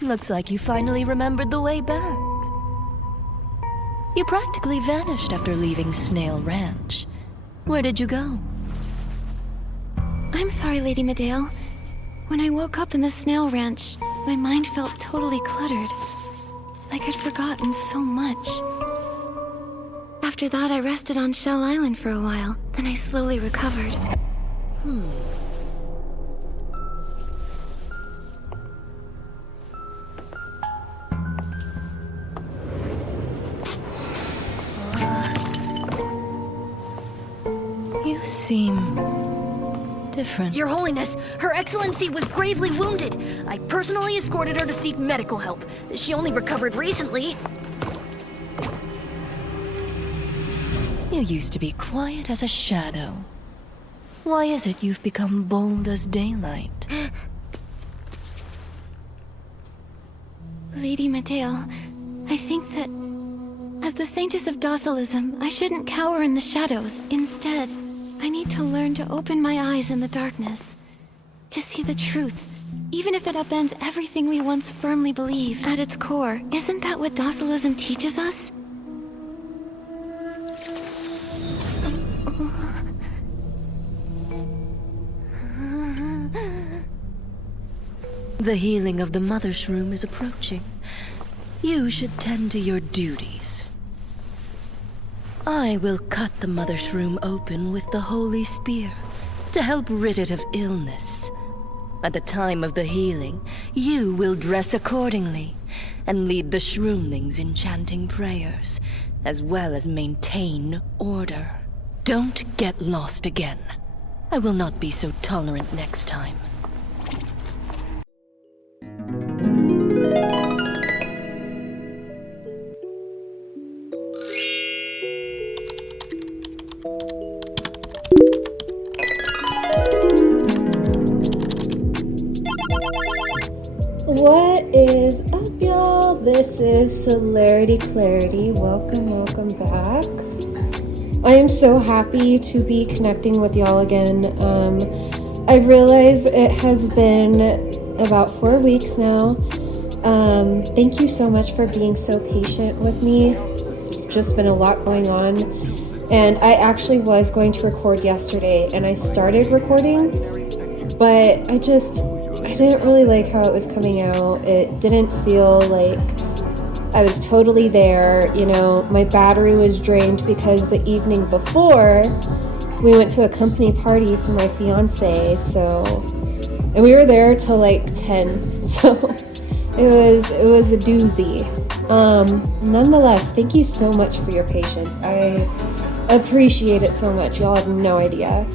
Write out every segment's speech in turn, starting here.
Looks like you finally remembered the way back. You practically vanished after leaving Snail Ranch. Where did you go? I'm sorry, Lady Medale. When I woke up in the Snail Ranch, my mind felt totally cluttered. Like I'd forgotten so much. After that, I rested on Shell Island for a while. Then I slowly recovered. You seem different. Your Holiness, Her Excellency was gravely wounded. I personally escorted her to seek medical help. She only recovered recently. You used to be quiet as a shadow. Why is it you've become bold as daylight? Lady Medale, I think that as the Saintess of Docilism, I shouldn't cower in the shadows. Instead, I need to learn to open my eyes in the darkness, to see the truth, even if it upends everything we once firmly believed. At its core, isn't that what Docilism teaches us? The healing of the Mother Shroom is approaching. You should tend to your duties. I will cut the Mother Shroom open with the Holy Spear to help rid it of illness. At the time of the healing, you will dress accordingly and lead the Shroomlings in chanting prayers, as well as maintain order. Don't get lost again. I will not be so tolerant next time. What is up, y'all? This is Celerity Clarity. Welcome back. I am so happy to be connecting with y'all again. I realize it has been about 4 weeks now. Thank you so much for being so patient with me. It's just been a lot going on. And I actually was going to record yesterday, and I started recording, but I didn't really like how it was coming out. It didn't feel like I was totally there. You know, my battery was drained because the evening before we went to a company party for my fiance, and we were there till like 10, so it was a doozy. Nonetheless, thank you so much for your patience. I appreciate it so much. Y'all have no idea.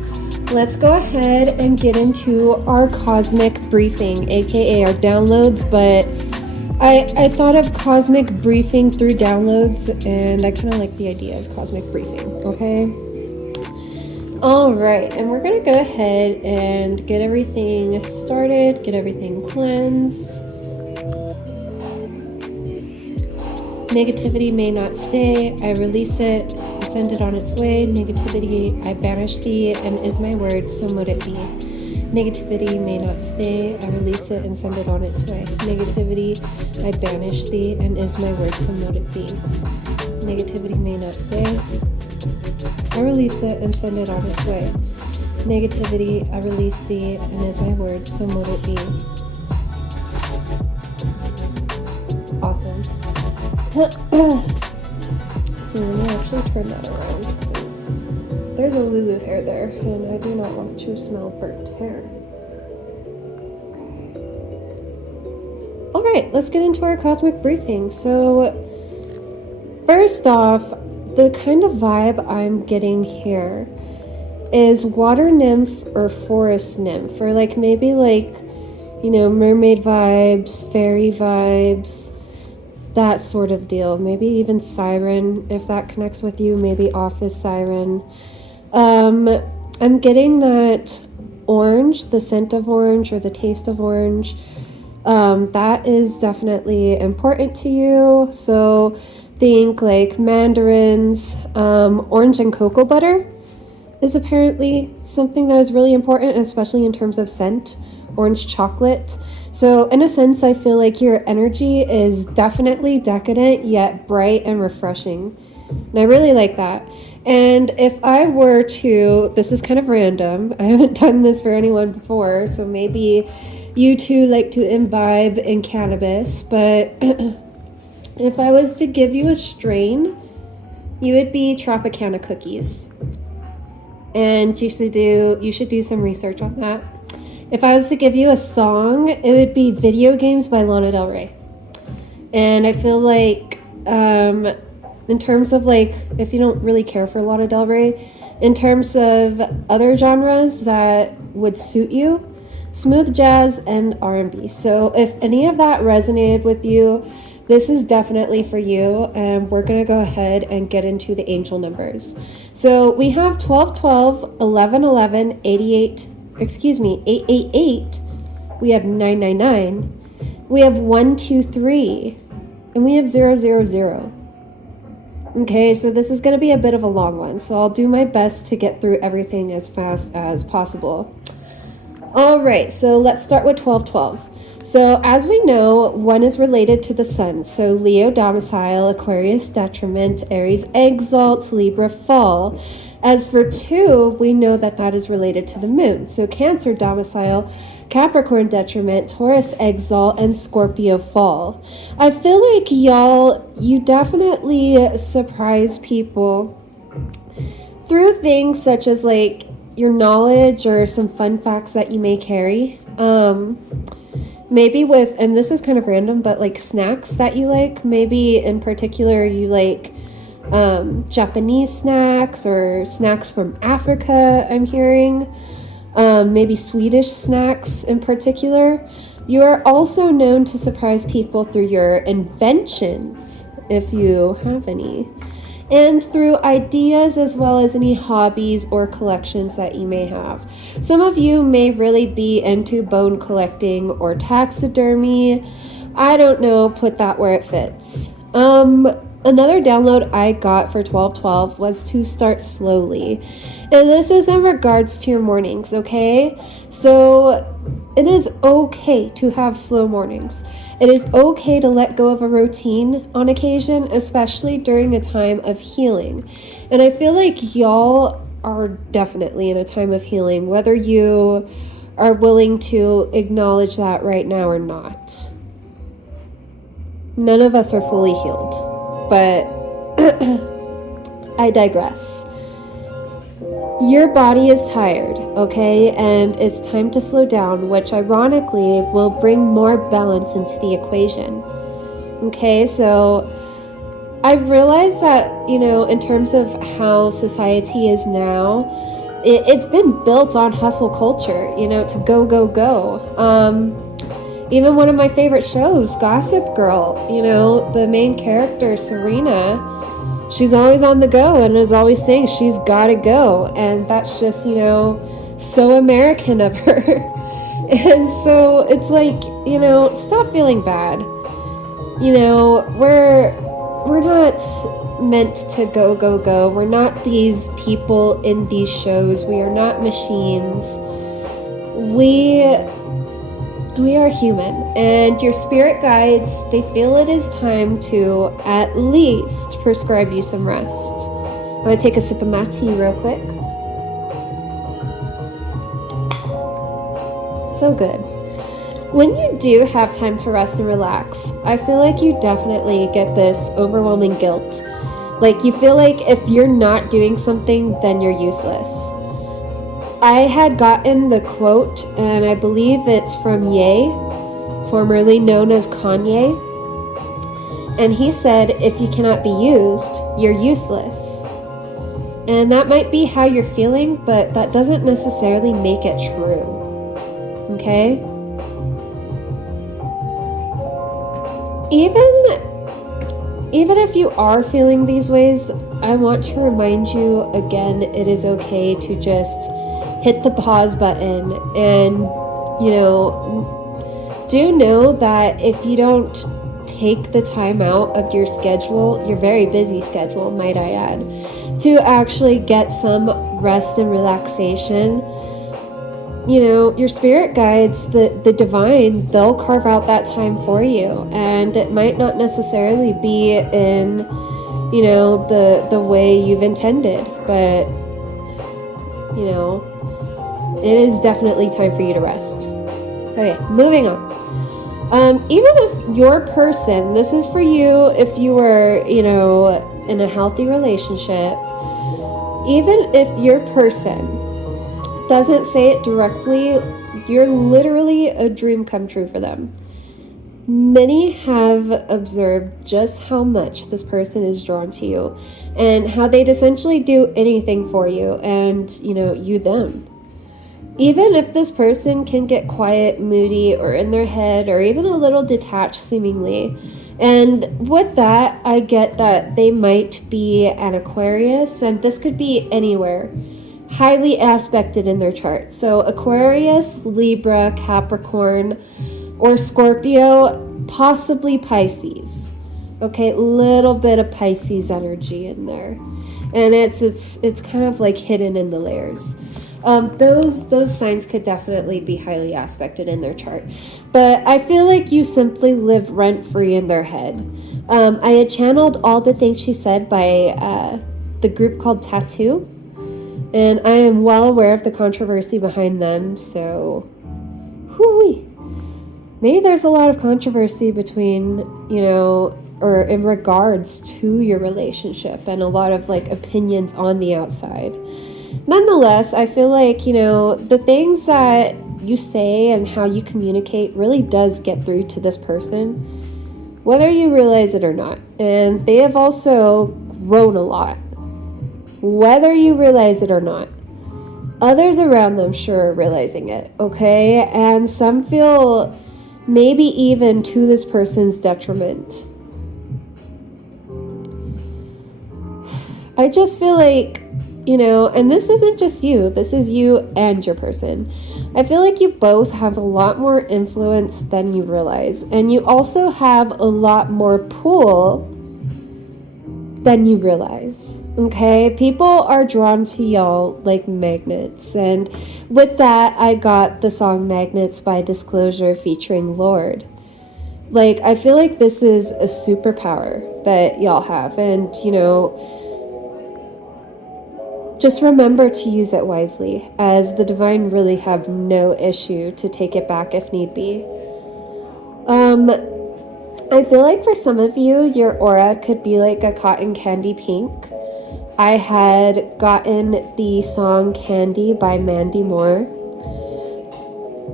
Let's go ahead and get into our cosmic briefing, aka our downloads, but I thought of cosmic briefing through downloads, and I kind of like the idea of cosmic briefing, okay? Alright, and we're gonna go ahead and get everything started, get everything cleansed. Negativity may not stay, I release it, send it on its way. Negativity, I banish thee, and is my word, so mote it be. Negativity may not stay, I release it and send it on its way. Negativity, I banish thee, and is my word, so mote it be. Negativity may not stay, I release it and send it on its way. Negativity, I release thee, and is my word, so mote it be. Awesome. Let me actually turn that around, because there's a Lulu hair there, and I do not want to smell burnt hair. Okay. Alright, let's get into our cosmic briefing. So, first off, the kind of vibe I'm getting here is water nymph or forest nymph, or like maybe like, you know, mermaid vibes, fairy vibes, that sort of deal. Maybe even siren, if that connects with you. Maybe office siren. I'm getting that orange, the scent of orange or the taste of orange. That is definitely important to you. So think like mandarins, orange and cocoa butter. is apparently something that is really important, especially in terms of scent. Orange chocolate. So in a sense, I feel like your energy is definitely decadent yet bright and refreshing, and I really like that. And if I were to, this is kind of random, I haven't done this for anyone before, so maybe you two like to imbibe in cannabis, but if I was to give you a strain, you would be Tropicana cookies. And you should do some research on that. If I was to give you a song, it would be Video Games by Lana Del Rey. And I feel like, in terms of like, if you don't really care for Lana Del Rey, in terms of other genres that would suit you, smooth jazz and R&B. So if any of that resonated with you, this is definitely for you, and we're going to go ahead and get into the angel numbers. So we have 12, 12, 11, 11, 888, we have 999, we have 1, 2, 3, and we have 0, 0, 0. Okay, so this is going to be a bit of a long one, so I'll do my best to get through everything as fast as possible. All right, so let's start with 12, 12. So as we know, 1 is related to the sun. So Leo domicile, Aquarius detriment, Aries exalt, Libra fall. As for 2, we know that that is related to the moon. So Cancer domicile, Capricorn detriment, Taurus exalt, and Scorpio fall. I feel like y'all, you definitely surprise people through things such as like your knowledge or some fun facts that you may carry. Maybe with, and this is kind of random, but like snacks that you like. Maybe in particular you like Japanese snacks or snacks from Africa, I'm hearing. Maybe Swedish snacks in particular. You are also known to surprise people through your inventions, if you have any, and through ideas as well as any hobbies or collections that you may have. Some of you may really be into bone collecting or taxidermy. I don't know, put that where it fits. Another download I got for 1212 was to start slowly. And this is in regards to your mornings, okay? So it is okay to have slow mornings. It is okay to let go of a routine on occasion, especially during a time of healing. And I feel like y'all are definitely in a time of healing, whether you are willing to acknowledge that right now or not. None of us are fully healed, but I digress. Your body is tired, okay? And it's time to slow down, which ironically will bring more balance into the equation. Okay, so I realize that, in terms of how society is now, it's been built on hustle culture, to go, go, go. Even one of my favorite shows, Gossip Girl, the main character, Serena, she's always on the go and is always saying she's gotta go. And that's just, so American of her. And so it's like, stop feeling bad. We're not meant to go, go, go. We're not these people in these shows. We are not machines. We are human, and your spirit guides, they feel it is time to at least prescribe you some rest. I'm going to take a sip of my tea real quick. So good. When you do have time to rest and relax, I feel like you definitely get this overwhelming guilt. Like you feel like if you're not doing something, then you're useless. I had gotten the quote, and I believe it's from Ye, formerly known as Kanye. And he said, if you cannot be used, you're useless. And that might be how you're feeling, but that doesn't necessarily make it true. Okay? Even if you are feeling these ways, I want to remind you again, it is okay to just hit the pause button and, do know that if you don't take the time out of your schedule, your very busy schedule, might I add, to actually get some rest and relaxation, you know, your spirit guides, the divine, they'll carve out that time for you. And it might not necessarily be in, you know, the way you've intended, but, you know, it is definitely time for you to rest. Okay, moving on. Even if your person, this is for you if you were, you know, in a healthy relationship, even if your person doesn't say it directly, you're literally a dream come true for them. Many have observed just how much this person is drawn to you and how they'd essentially do anything for you and, you know, you them. Even if this person can get quiet, moody, or in their head, or even a little detached seemingly. And with that, I get that they might be an Aquarius, and this could be anywhere, highly aspected in their chart. So Aquarius, Libra, Capricorn, or Scorpio, possibly Pisces. Okay, little bit of Pisces energy in there. And it's kind of like hidden in the layers. Those signs could definitely be highly aspected in their chart. But I feel like you simply live rent-free in their head. I had channeled all the things she said by the group called Tattoo. And I am well aware of the controversy behind them, so whoo-wee. Maybe there's a lot of controversy between, you know, or in regards to your relationship and a lot of like opinions on the outside. Nonetheless, I feel like, you know, the things that you say and how you communicate really does get through to this person, whether you realize it or not. And they have also grown a lot, whether you realize it or not. Others around them sure are realizing it, okay? And some feel maybe even to this person's detriment. I just feel like, you know, and this isn't just you, this is you and your person. I feel like you both have a lot more influence than you realize. And you also have a lot more pull than you realize. Okay? People are drawn to y'all like magnets. And with that, I got the song Magnets by Disclosure featuring Lorde. Like, I feel like this is a superpower that y'all have. And, you know, just remember to use it wisely, as the divine really have no issue to take it back if need be. I feel like for some of you, your aura could be like a cotton candy pink. I had gotten the song Candy by Mandy Moore.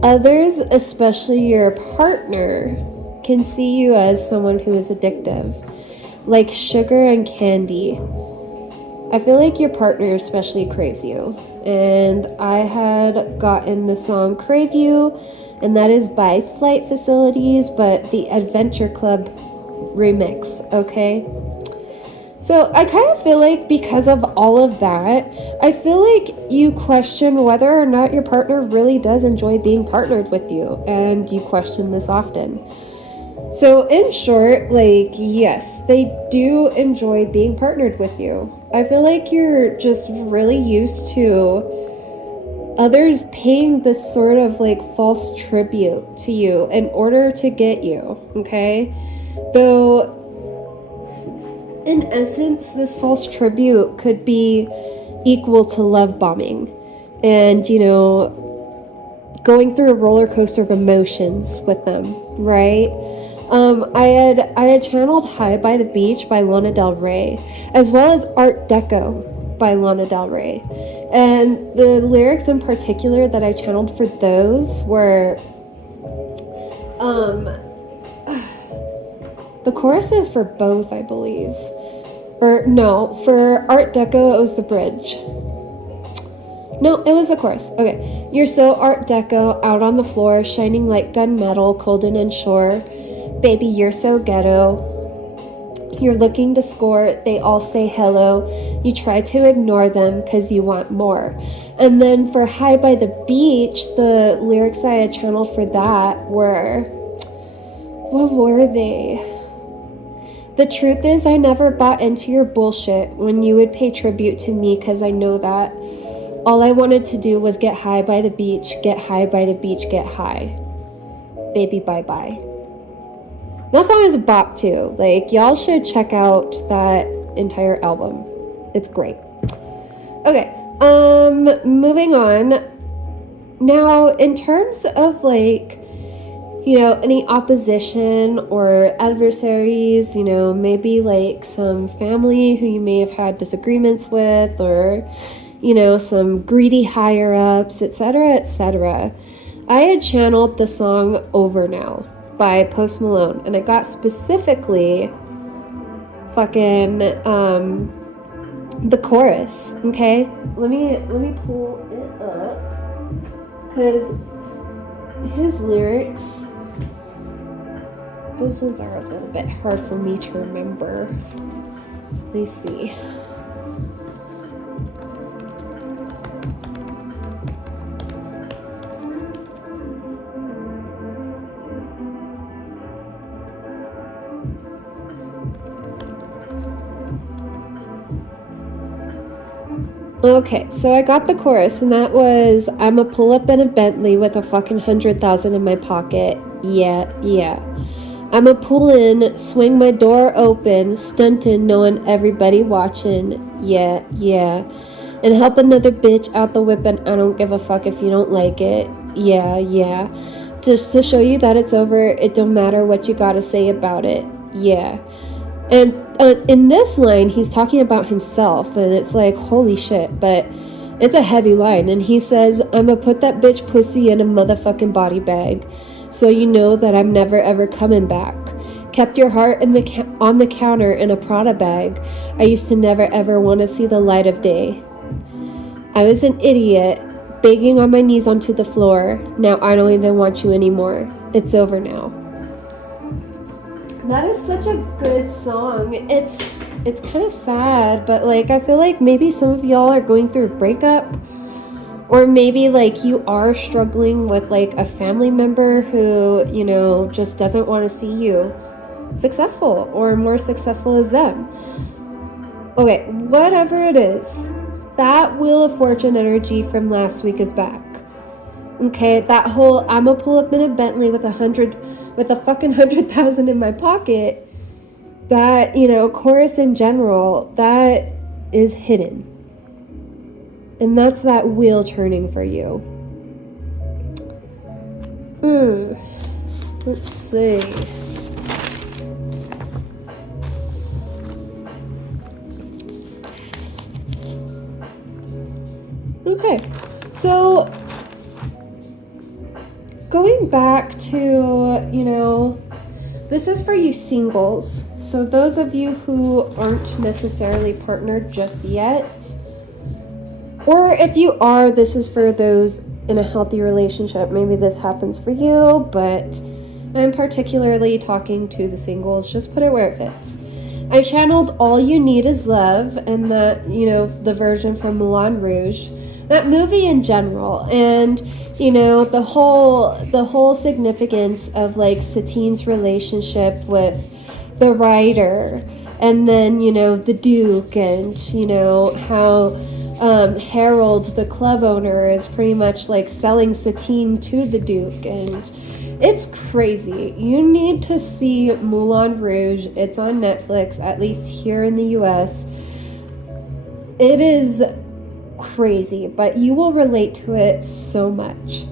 Others, especially your partner, can see you as someone who is addictive, like sugar and candy. I feel like your partner especially craves you. And I had gotten the song Crave You, and that is by Flight Facilities, but the Adventure Club remix, okay? So I kind of feel like because of all of that, I feel like you question whether or not your partner really does enjoy being partnered with you, and you question this often. So in short, like, yes, they do enjoy being partnered with you. I feel like you're just really used to others paying this sort of like false tribute to you in order to get you, okay? Though, in essence, this false tribute could be equal to love bombing and, you know, going through a roller coaster of emotions with them, right? I had channeled High by the Beach by Lana Del Rey, as well as Art Deco by Lana Del Rey. And the lyrics in particular that I channeled for those were, the choruses for both, I believe. Or no, for Art Deco, it was the bridge. No, it was the chorus. Okay. You're so Art Deco, out on the floor, shining like gunmetal, cold and inshore. Baby, you're so ghetto. You're looking to score, they all say hello. You try to ignore them because you want more. And then for High by the Beach, the lyrics I had channeled for that were... what were they? The truth is I never bought into your bullshit when you would pay tribute to me because I know that. All I wanted to do was get high by the beach, get high by the beach, get high. Baby, bye-bye. That song is a bop too. Like, y'all should check out that entire album. It's great. Okay, moving on. Now, in terms of like, you know, any opposition or adversaries, you know, maybe like some family who you may have had disagreements with, or, you know, some greedy higher-ups, etc., etc. I had channeled the song Over Now by Post Malone, and I got specifically fucking the chorus. Okay, let me pull it up, because his lyrics, those ones are a little bit hard for me to remember. Let me see. Okay, so I got the chorus, and that was, "I'ma pull up in a Bentley with a fucking 100,000 in my pocket. Yeah, yeah. I'ma pull in, swing my door open, stuntin', knowing everybody watching. Yeah, yeah. And help another bitch out the whip, and I don't give a fuck if you don't like it. Yeah, yeah. Just to show you that it's over, it don't matter what you gotta say about it. Yeah." And in this line, he's talking about himself, and it's like, holy shit, but it's a heavy line. And he says, "I'ma put that bitch pussy in a motherfucking body bag, so you know that I'm never ever coming back. Kept your heart in on the counter in a Prada bag. I used to never ever want to see the light of day. I was an idiot, begging on my knees onto the floor. Now I don't even want you anymore. It's over now." That is such a good song. It's kind of sad, but like, I feel like maybe some of y'all are going through a breakup, or maybe like you are struggling with like a family member who, you know, just doesn't want to see you successful or more successful as them. Okay, whatever it is, that Wheel of Fortune energy from last week is back. Okay, that whole "I'ma pull up in a Bentley with a fucking 100,000 in my pocket," that, you know, chorus in general, that is hidden. And that's that wheel turning for you. Let's see. Okay, so going back to, you know, this is for you singles. So those of you who aren't necessarily partnered just yet, or if you are, this is for those in a healthy relationship. Maybe this happens for you, but I'm particularly talking to the singles. Just put it where it fits. I channeled All You Need Is Love, and that, you know, the version from Moulin Rouge, that movie in general, and, you know, the whole significance of like Satine's relationship with the writer, and then, you know, the Duke, and, you know, how Harold, the club owner, is pretty much like selling Satine to the Duke, and it's crazy. You need to see Moulin Rouge. It's on Netflix, at least here in the US. It is crazy, but you will relate to it so much.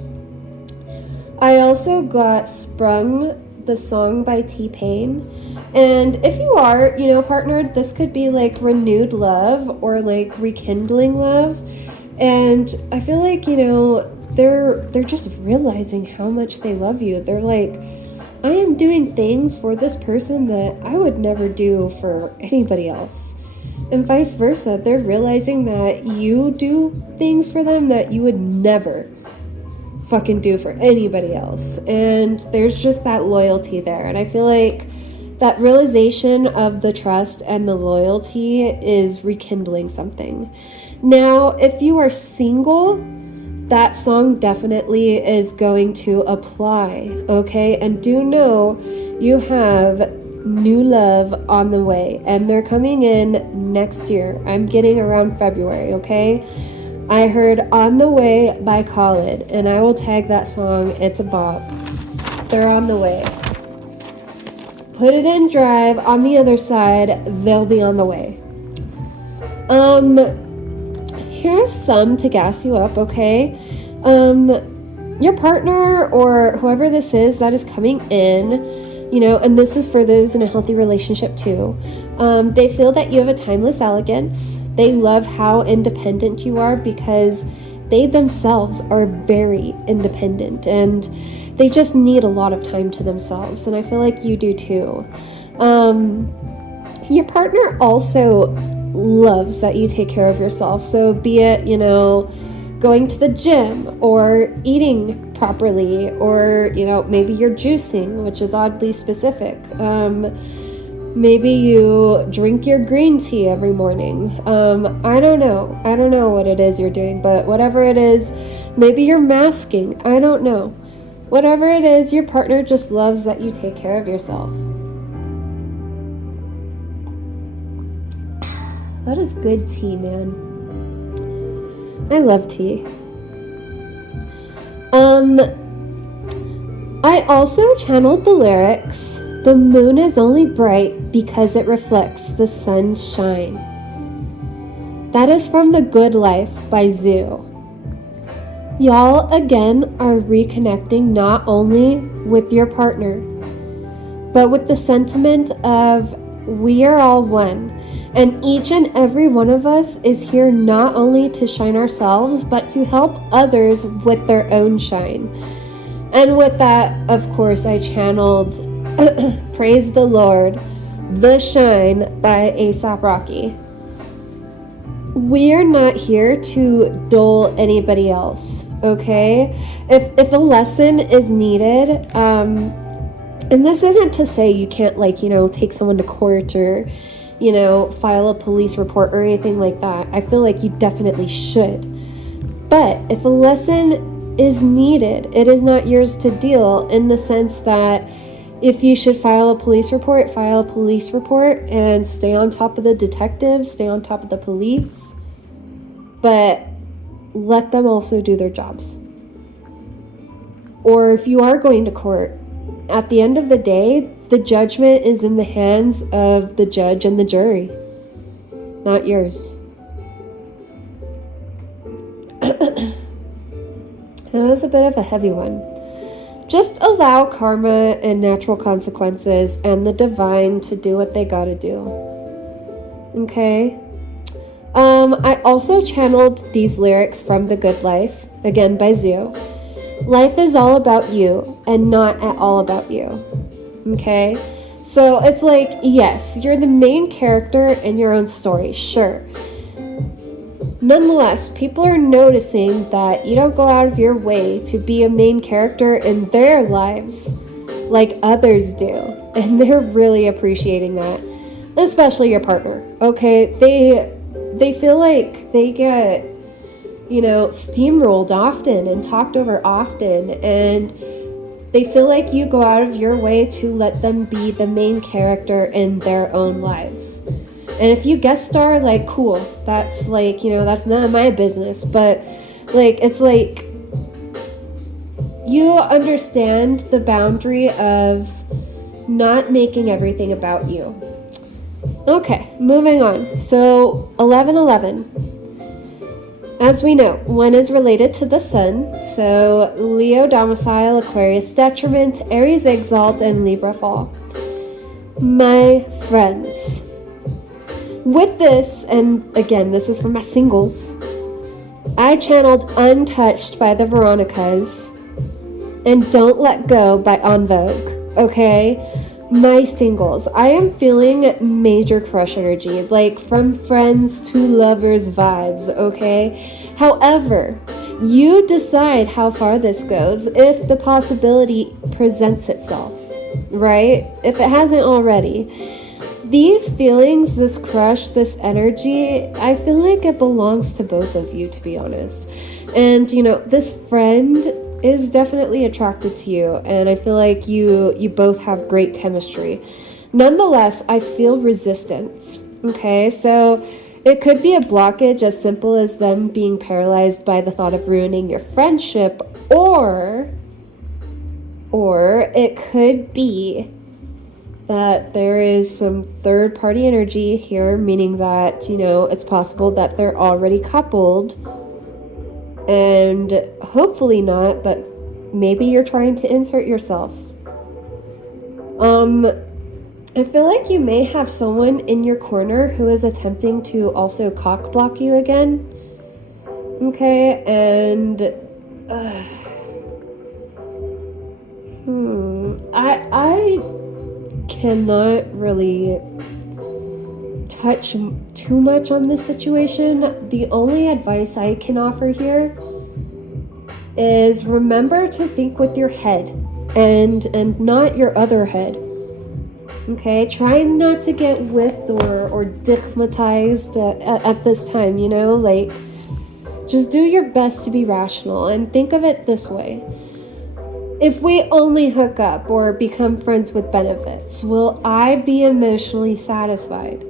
I also got Sprung, the song by T-Pain, and if you are, you know, partnered, this could be like renewed love or like rekindling love, and I feel like, you know, they're just realizing how much they love you. They're like, I am doing things for this person that I would never do for anybody else. And vice versa, they're realizing that you do things for them that you would never fucking do for anybody else. And there's just that loyalty there. And I feel like that realization of the trust and the loyalty is rekindling something. Now, if you are single, that song definitely is going to apply, okay? And do know you have new love on the way, and they're coming in next year. I'm getting around February, okay? I heard On the Way by Khalid, and I will tag that song. It's a bop. They're on the way. Put it in drive. On the other side, they'll be on the way. Here's some to gas you up, okay? Your partner or whoever this is that is coming in, you know, and this is for those in a healthy relationship too. They feel that you have a timeless elegance. They love how independent you are because they themselves are very independent and they just need a lot of time to themselves. And I feel like you do too. Your partner also loves that you take care of yourself. So be it, you know, going to the gym or eating properly, or, you know, maybe you're juicing, which is oddly specific. Maybe you drink your green tea every morning. I don't know what it is you're doing, but whatever it is, maybe you're masking. I don't know. Whatever it is, your partner just loves that you take care of yourself. That is good tea, man. I love tea. I also channeled the lyrics. The moon is only bright because it reflects the sun's shine. That is from The Good Life by Zoo. Y'all again are reconnecting not only with your partner, but with the sentiment of we are all one. And each and every one of us is here not only to shine ourselves, but to help others with their own shine. And with that, of course, I channeled Praise the Lord, The Shine by A$AP Rocky. We are not here to dull anybody else, okay? If a lesson is needed, and this isn't to say you can't, like, you know, take someone to court or, you know, file a police report or anything like that. I feel like you definitely should. But if a lesson is needed, it is not yours to deal, in the sense that if you should file a police report and stay on top of the detectives, stay on top of the police, but let them also do their jobs. Or if you are going to court, at the end of the day, the judgment is in the hands of the judge and the jury, not yours. That was a bit of a heavy one. Just allow karma and natural consequences and the divine to do what they gotta do. Okay? I also channeled these lyrics from The Good Life, again by Zoo. Life is all about you and not at all about you. Okay? So it's like, yes, you're the main character in your own story, sure. Nonetheless, people are noticing that you don't go out of your way to be a main character in their lives like others do. And they're really appreciating that. Especially your partner. Okay? They feel like they get, you know, steamrolled often and talked over often, and they feel like you go out of your way to let them be the main character in their own lives. And if you guest star, like, cool, that's like, you know, that's none of my business, but like, it's like you understand the boundary of not making everything about you. Okay, moving on. So 11:11. As we know, 1 is related to the sun, so Leo domicile, Aquarius detriment, Aries exalt, and Libra fall. My friends, with this, and again, this is for my singles, I channeled Untouched by the Veronicas and Don't Let Go by En Vogue, okay? My singles, I am feeling major crush energy, like from friends to lovers vibes, okay? However, you decide how far this goes if the possibility presents itself, right? If it hasn't already. These feelings, this crush, this energy, I feel like it belongs to both of you, to be honest. And, you know, this friend is definitely attracted to you, and I feel like you both have great chemistry. Nonetheless, I feel resistance, okay? So It could be a blockage as simple as them being paralyzed by the thought of ruining your friendship, or it could be that there is some third-party energy here, meaning that, you know, it's possible that they're already coupled, and hopefully not, but maybe you're trying to insert yourself. I feel like you may have someone in your corner who is attempting to also cock block you again. Okay, and I cannot really touch too much on this situation. The only advice I can offer here is remember to think with your head and not your other head. Okay, try not to get whipped or digmatized at this time, you know, like, just do your best to be rational and think of it this way. If we only hook up or become friends with benefits, will I be emotionally satisfied?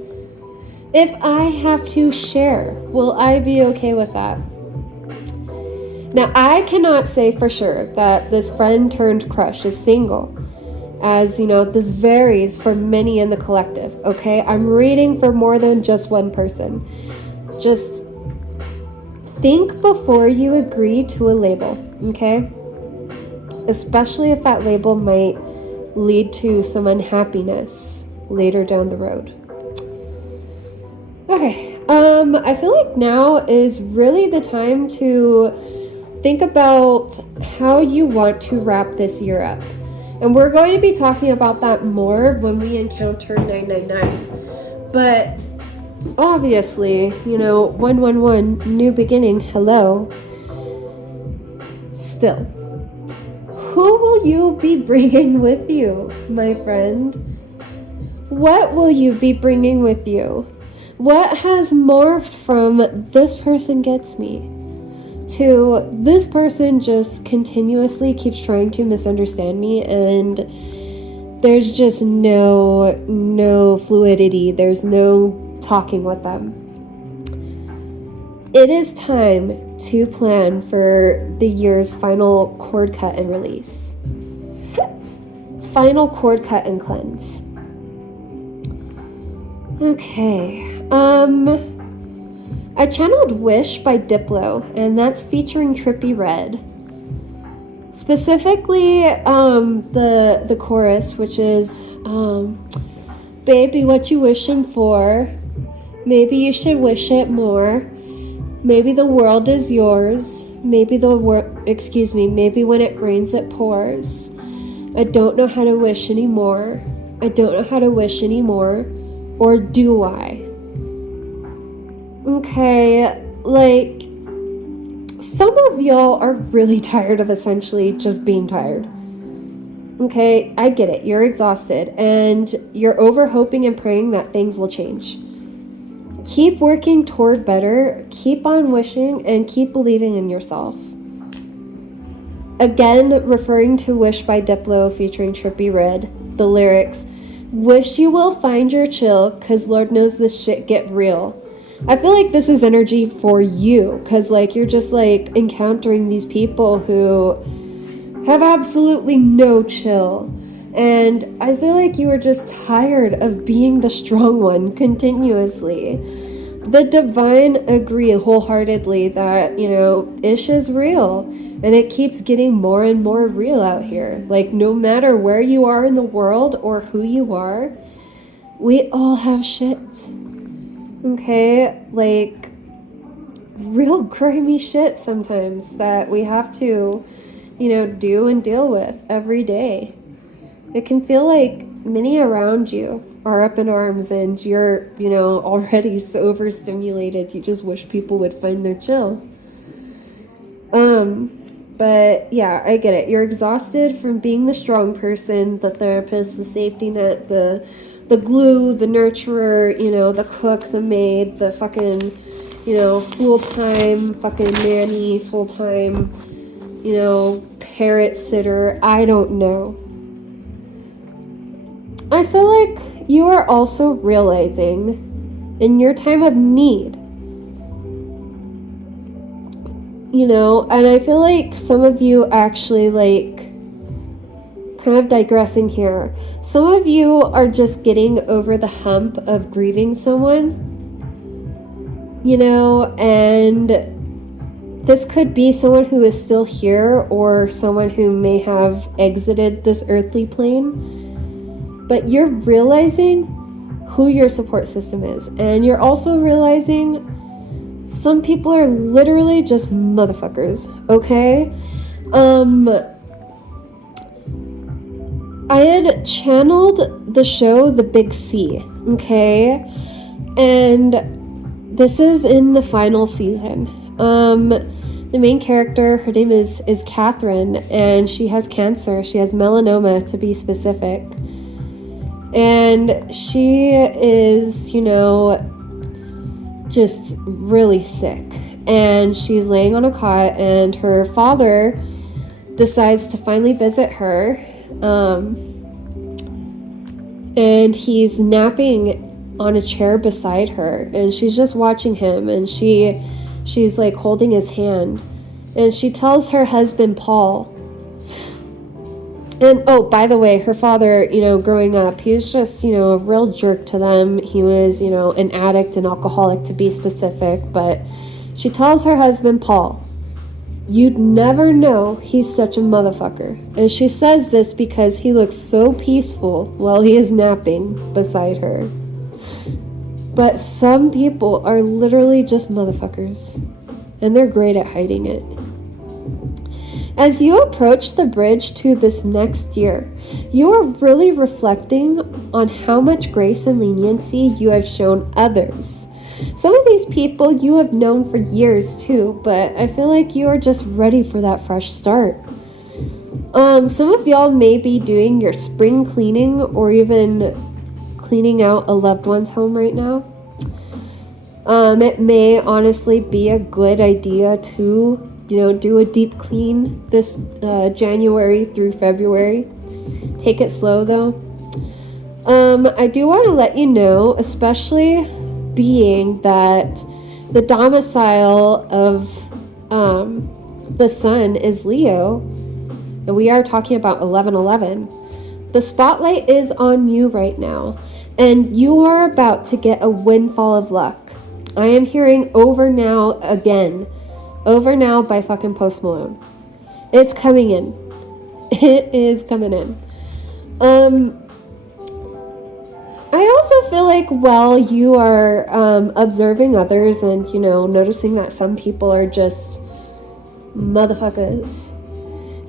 If I have to share, will I be okay with that? Now, I cannot say for sure that this friend turned crush is single. As you know, this varies for many in the collective, okay? I'm reading for more than just one person. Just think before you agree to a label, okay? Especially if that label might lead to some unhappiness later down the road. Okay, I feel like now is really the time to think about how you want to wrap this year up. And we're going to be talking about that more when we encounter 999. But obviously, you know, 111, new beginning, hello. Still, who will you be bringing with you, my friend? What will you be bringing with you? What has morphed from this person gets me to this person just continuously keeps trying to misunderstand me, and there's just no fluidity, there's no talking with them. It is time to plan for the year's final cord cut and release. Final cord cut and cleanse. Okay, I channeled Wish by Diplo, and that's featuring Trippie Redd. Specifically, the chorus, which is, baby, what you wishing for? Maybe you should wish it more. Maybe the world is yours. Maybe maybe when it rains it pours. I don't know how to wish anymore. I don't know how to wish anymore. Or do I? Okay, like, some of y'all are really tired of essentially just being tired. Okay, I get it. You're exhausted and you're over hoping and praying that things will change. Keep working toward better, keep on wishing, and keep believing in yourself. Again, referring to Wish by Diplo featuring Trippie Redd, the lyrics, wish you will find your chill, cause Lord knows this shit get real. I feel like this is energy for you, because like you're just like encountering these people who have absolutely no chill, and I feel like you are just tired of being the strong one continuously. The divine agree wholeheartedly that, you know, ish is real, and it keeps getting more and more real out here. Like, no matter where you are in the world or who you are, we all have shit. Okay, like real grimy shit sometimes that we have to, you know, do and deal with every day. It can feel like many around you are up in arms and you're, you know, already so overstimulated you just wish people would find their chill. But yeah, I get it. You're exhausted from being the strong person, the therapist, the safety net, the glue, the nurturer, you know, the cook, the maid, the fucking, you know, full-time fucking nanny, full-time, you know, parrot sitter. I don't know. I feel like you are also realizing in your time of need. You know, and I feel like some of you actually, like, kind of digressing here. Some of you are just getting over the hump of grieving someone, you know, and this could be someone who is still here or someone who may have exited this earthly plane. But you're realizing who your support system is, and you're also realizing some people are literally just motherfuckers, okay? I had channeled the show The Big C, okay? And this is in the final season. The main character, her name is Catherine, and she has cancer. She has melanoma, to be specific. And she is, you know, just really sick. And she's laying on a cot, and her father decides to finally visit her. And he's napping on a chair beside her, and she's just watching him, and she's like holding his hand, and she tells her husband Paul. And oh, by the way, her father, you know, growing up, he was just, you know, a real jerk to them. He was, you know, an addict, an alcoholic, to be specific. But she tells her husband Paul, "You'd never know he's such a motherfucker." And she says this because he looks so peaceful while he is napping beside her. But some people are literally just motherfuckers, and they're great at hiding it. As you approach the bridge to this next year, you are really reflecting on how much grace and leniency you have shown others. Some of these people you have known for years too, but I feel like you are just ready for that fresh start. Some of y'all may be doing your spring cleaning or even cleaning out a loved one's home right now. It may honestly be a good idea to, you know, do a deep clean this January through February. Take it slow though. I do want to let you know, especially being that the domicile of the sun is Leo, and we are talking about 11/11. The spotlight is on you right now, and you are about to get a windfall of luck. I am hearing Over Now again. Over Now by fucking Post Malone. It's coming in. It is coming in. I also feel like while you are observing others and, you know, noticing that some people are just motherfuckers,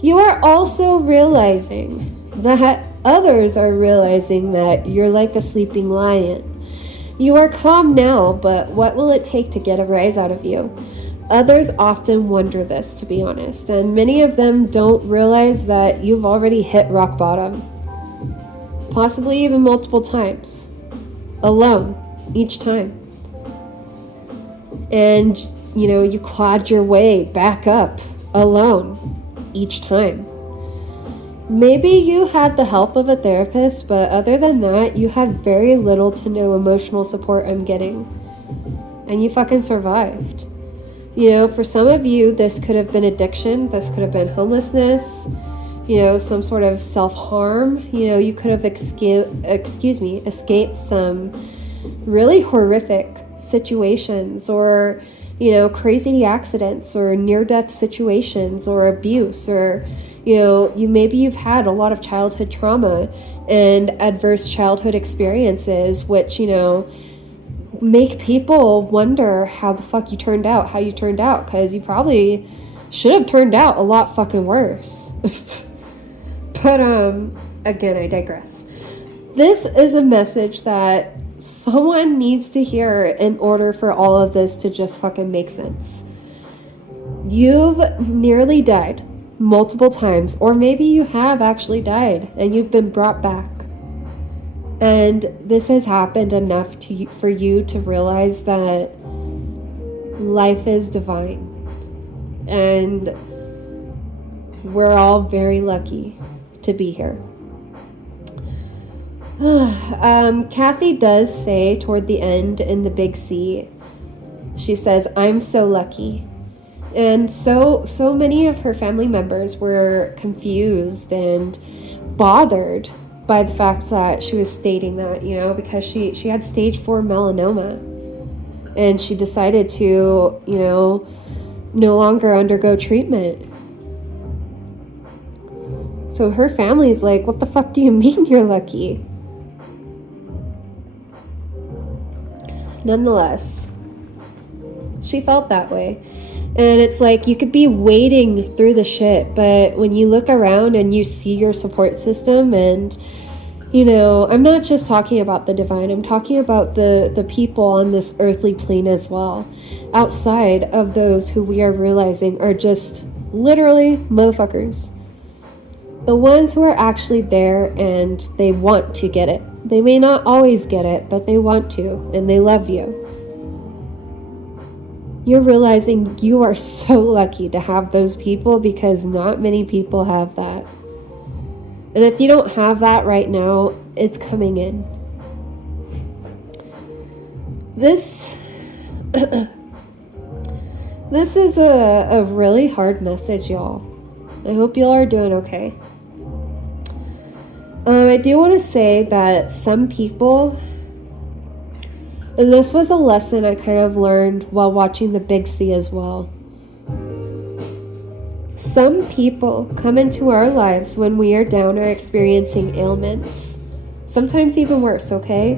you are also realizing that others are realizing that you're like a sleeping lion. You are calm now, but what will it take to get a rise out of you? Others often wonder this, to be honest, and many of them don't realize that you've already hit rock bottom. Possibly even multiple times. Alone, each time. And, you know, you clawed your way back up, alone, each time. Maybe you had the help of a therapist, but other than that, you had very little to no emotional support, I'm getting. And you fucking survived. You know, for some of you, this could have been addiction, this could have been homelessness, you know, some sort of self-harm. You know, you could have escaped some really horrific situations, or, you know, crazy accidents, or near-death situations, or abuse, or, you know, you've had a lot of childhood trauma and adverse childhood experiences, which, you know, make people wonder how the fuck you turned out, because you probably should have turned out a lot fucking worse. But, again, I digress. This is a message that someone needs to hear in order for all of this to just fucking make sense. You've nearly died multiple times, or maybe you have actually died and you've been brought back. And this has happened enough for you to realize that life is divine. And we're all very lucky to be here. Kathy does say toward the end in the big C, she says, "I'm so lucky." And so many of her family members were confused and bothered by the fact that she was stating that, you know, because she had stage 4 melanoma. And she decided to, you know, no longer undergo treatment. So her family's like, what the fuck do you mean you're lucky? Nonetheless, she felt that way. And it's like, you could be wading through the shit, but when you look around and you see your support system, and, you know, I'm not just talking about the divine, I'm talking about the people on this earthly plane as well, outside of those who we are realizing are just literally motherfuckers. The ones who are actually there and they want to get it. They may not always get it, but they want to, and they love you. You're realizing you are so lucky to have those people, because not many people have that. And if you don't have that right now, it's coming in. This this is a really hard message, y'all. I hope y'all are doing okay. I do want to say that some people, and this was a lesson I kind of learned while watching the Big C as well. Some people come into our lives when we are down or experiencing ailments. Sometimes even worse, okay?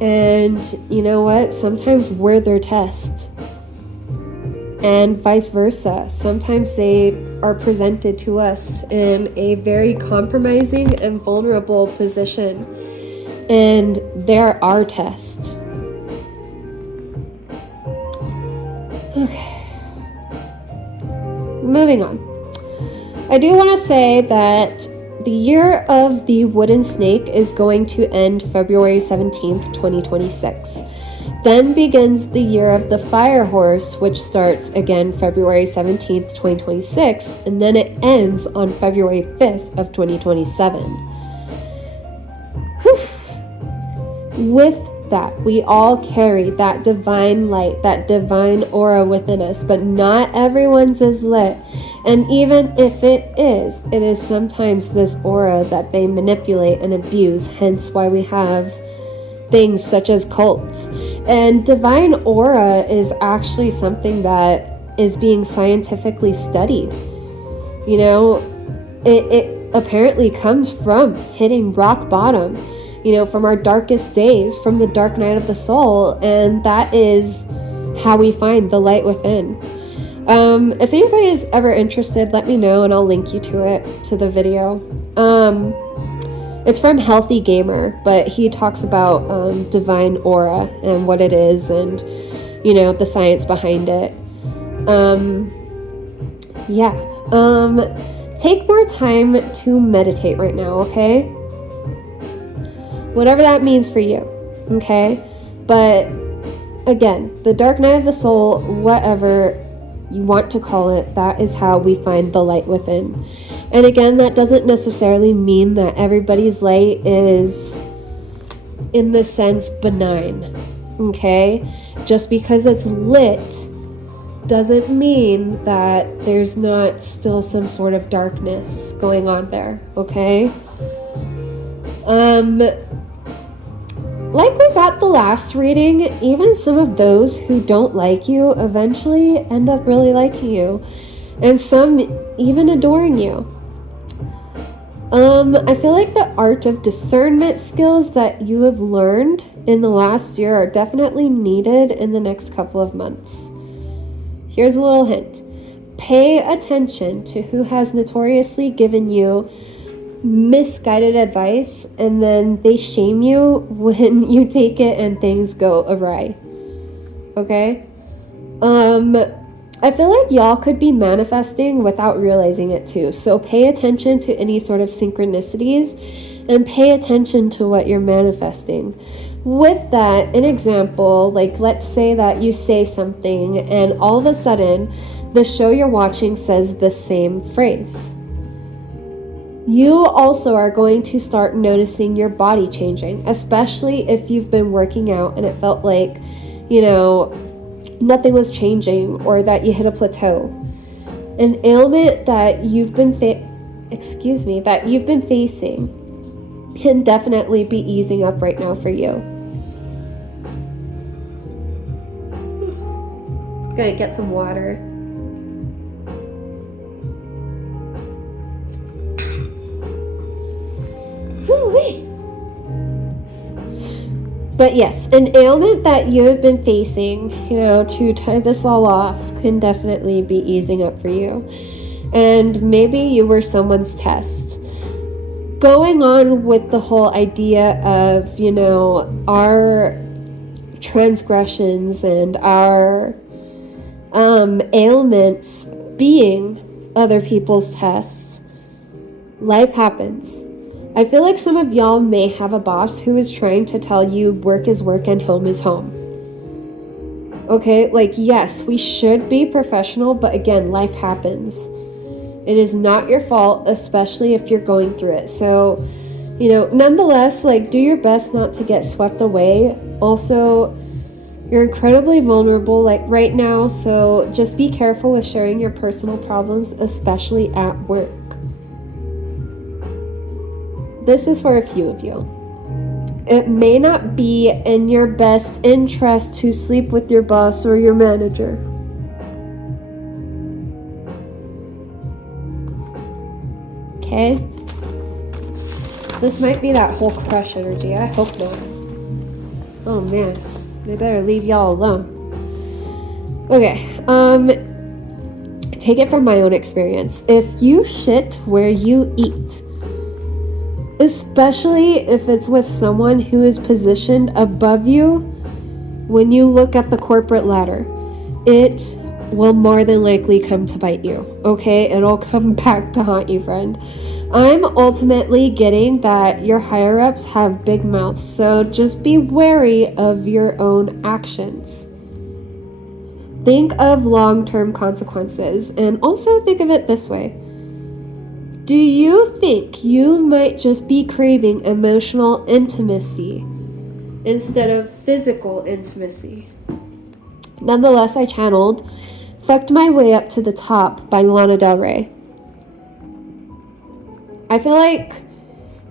And you know what? Sometimes we're their test. And vice versa. Sometimes they are presented to us in a very compromising and vulnerable position, and they're our test. Okay. Moving on. I do want to say that the year of the wooden snake is going to end February 17th, 2026. Then begins the year of the fire horse, which starts again February 17th, 2026, and then it ends on February 5th of 2027. Whew. With that, we all carry that divine light, that divine aura within us, but not everyone's is lit. And even if it is sometimes this aura that they manipulate and abuse, hence why we have things such as cults. And divine aura is actually something that is being scientifically studied. You know, it apparently comes from hitting rock bottom, you know, from our darkest days, from the dark night of the soul, and that is how we find the light within. If anybody is ever interested, let me know and I'll link you to it, to the video. It's from Healthy Gamer, but he talks about divine aura and what it is, and, you know, the science behind it. Take more time to meditate right now, okay? Whatever that means for you, okay? But again, the dark night of the soul, whatever you want to call it, that is how we find the light within. And again, that doesn't necessarily mean that everybody's light is, in this sense, benign, okay? Just because it's lit doesn't mean that there's not still some sort of darkness going on there, okay? Like we got the last reading, even some of those who don't like you eventually end up really liking you, and some even adoring you. I feel like the art of discernment skills that you have learned in the last year are definitely needed in the next couple of months. Here's a little hint. Pay attention to who has notoriously given you misguided advice, and then they shame you when you take it and things go awry. Okay? I feel like y'all could be manifesting without realizing it too. So pay attention to any sort of synchronicities and pay attention to what you're manifesting. With that, an example, like let's say that you say something and all of a sudden the show you're watching says the same phrase. You also are going to start noticing your body changing, especially if you've been working out and it felt like, nothing was changing or that you hit a plateau. An ailment that you've been facing can definitely be easing up right now for you. Gonna get some water. Woo-wee. But yes, an ailment that you have been facing, to tie this all off, can definitely be easing up for you. And maybe you were someone's test. Going on with the whole idea of, our transgressions and our ailments being other people's tests, life happens. I feel like some of y'all may have a boss who is trying to tell you work is work and home is home. Okay, yes, we should be professional, but again, life happens. It is not your fault, especially if you're going through it. So, nonetheless, do your best not to get swept away. Also, you're incredibly vulnerable, right now, so just be careful with sharing your personal problems, especially at work. This is for a few of you. It may not be in your best interest to sleep with your boss or your manager. Okay? This might be that whole crush energy. I hope not. Oh man, they better leave y'all alone. Okay, take it from my own experience. If you shit where you eat, especially if it's with someone who is positioned above you, when you look at the corporate ladder, it will more than likely come to bite you, okay? It'll come back to haunt you, friend. I'm ultimately getting that your higher-ups have big mouths, so just be wary of your own actions. Think of long-term consequences, and also think of it this way. Do you think you might just be craving emotional intimacy instead of physical intimacy? Nonetheless, I channeled Fucked My Way Up to the Top by Lana Del Rey. I feel like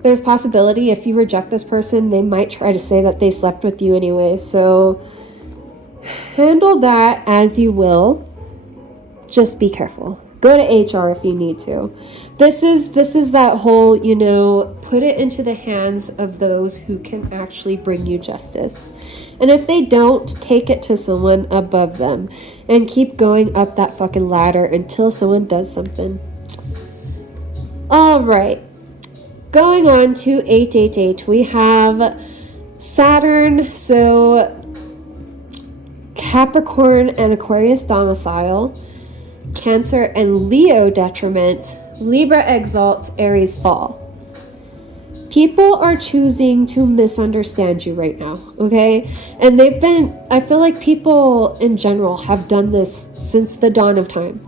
there's possibility if you reject this person, they might try to say that they slept with you anyway, so handle that as you will. Just be careful. Go to HR if you need to. This is that whole, put it into the hands of those who can actually bring you justice. And if they don't, take it to someone above them and keep going up that fucking ladder until someone does something. All right. Going on to 888, we have Saturn, so Capricorn and Aquarius domicile, Cancer and Leo detriment, Libra exalt, Aries fall. People are choosing to misunderstand you right now, okay? And I feel like people in general have done this since the dawn of time.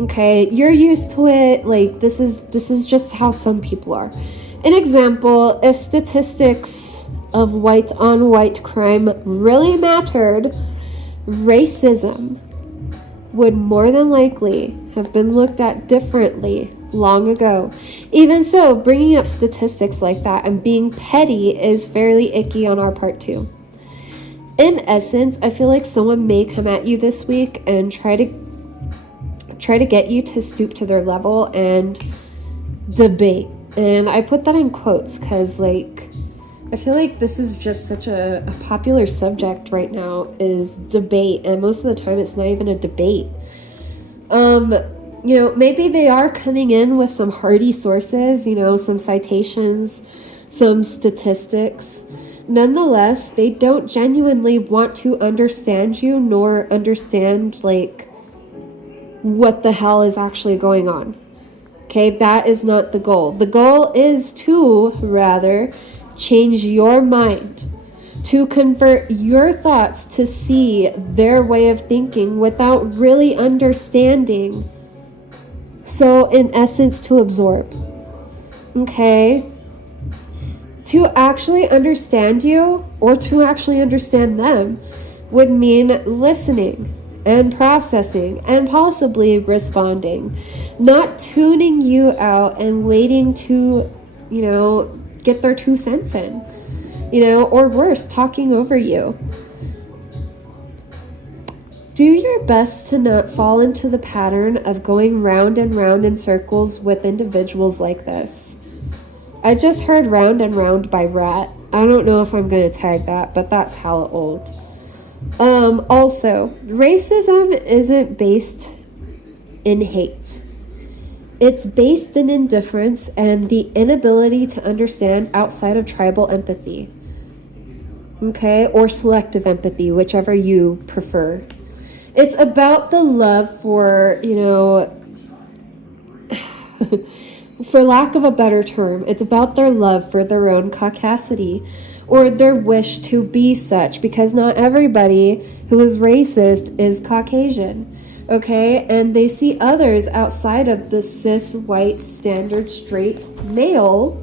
Okay, you're used to it, this is just how some people are. An example, if statistics of white on white crime really mattered, racism would more than likely have been looked at differently long ago. Even so, bringing up statistics like that and being petty is fairly icky on our part too. In essence, I feel like someone may come at you this week and try to get you to stoop to their level and debate. And I put that in quotes because I feel like this is just such a popular subject right now, is debate, and most of the time it's not even a debate. Maybe they are coming in with some hardy sources, some citations, some statistics. Nonetheless, they don't genuinely want to understand you, nor understand what the hell is actually going on. Okay, that is not the goal. The goal is to rather change your mind, to convert your thoughts to see their way of thinking without really understanding. So in essence, to absorb. okay, to actually understand you or to actually understand them would mean listening and processing and possibly responding, not tuning you out and waiting to, get their 2 cents in, or worse, talking over you. Do your best to not fall into the pattern of going round and round in circles with individuals like this. I just heard Round and Round by Rat. I don't know if I'm going to tag that, but that's hella old. Also, racism isn't based in hate. It's based in indifference and the inability to understand outside of tribal empathy. Okay? Or selective empathy, whichever you prefer. It's about the love for, for lack of a better term, it's about their love for their own caucasity or their wish to be such, because not everybody who is racist is Caucasian, okay? And they see others outside of the cis, white, standard, straight male,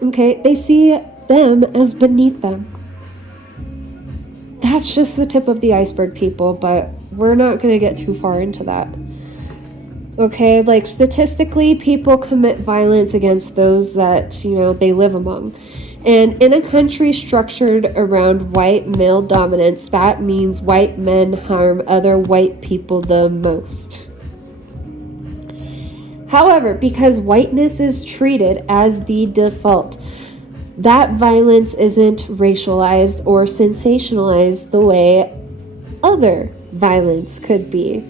okay? They see them as beneath them. That's just the tip of the iceberg, people, but we're not going to get too far into that. Okay, like statistically, people commit violence against those that, they live among. And in a country structured around white male dominance, that means white men harm other white people the most. However, because whiteness is treated as the default, that violence isn't racialized or sensationalized the way other violence could be.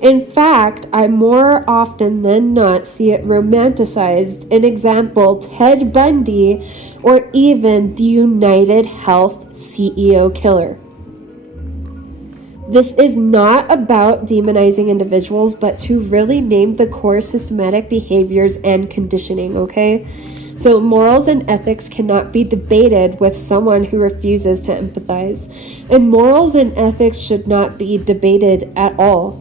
In fact, I more often than not see it romanticized. An example, Ted Bundy or even the United Health CEO killer. This is not about demonizing individuals, but to really name the core systematic behaviors and conditioning, okay? So morals and ethics cannot be debated with someone who refuses to empathize. And morals and ethics should not be debated at all.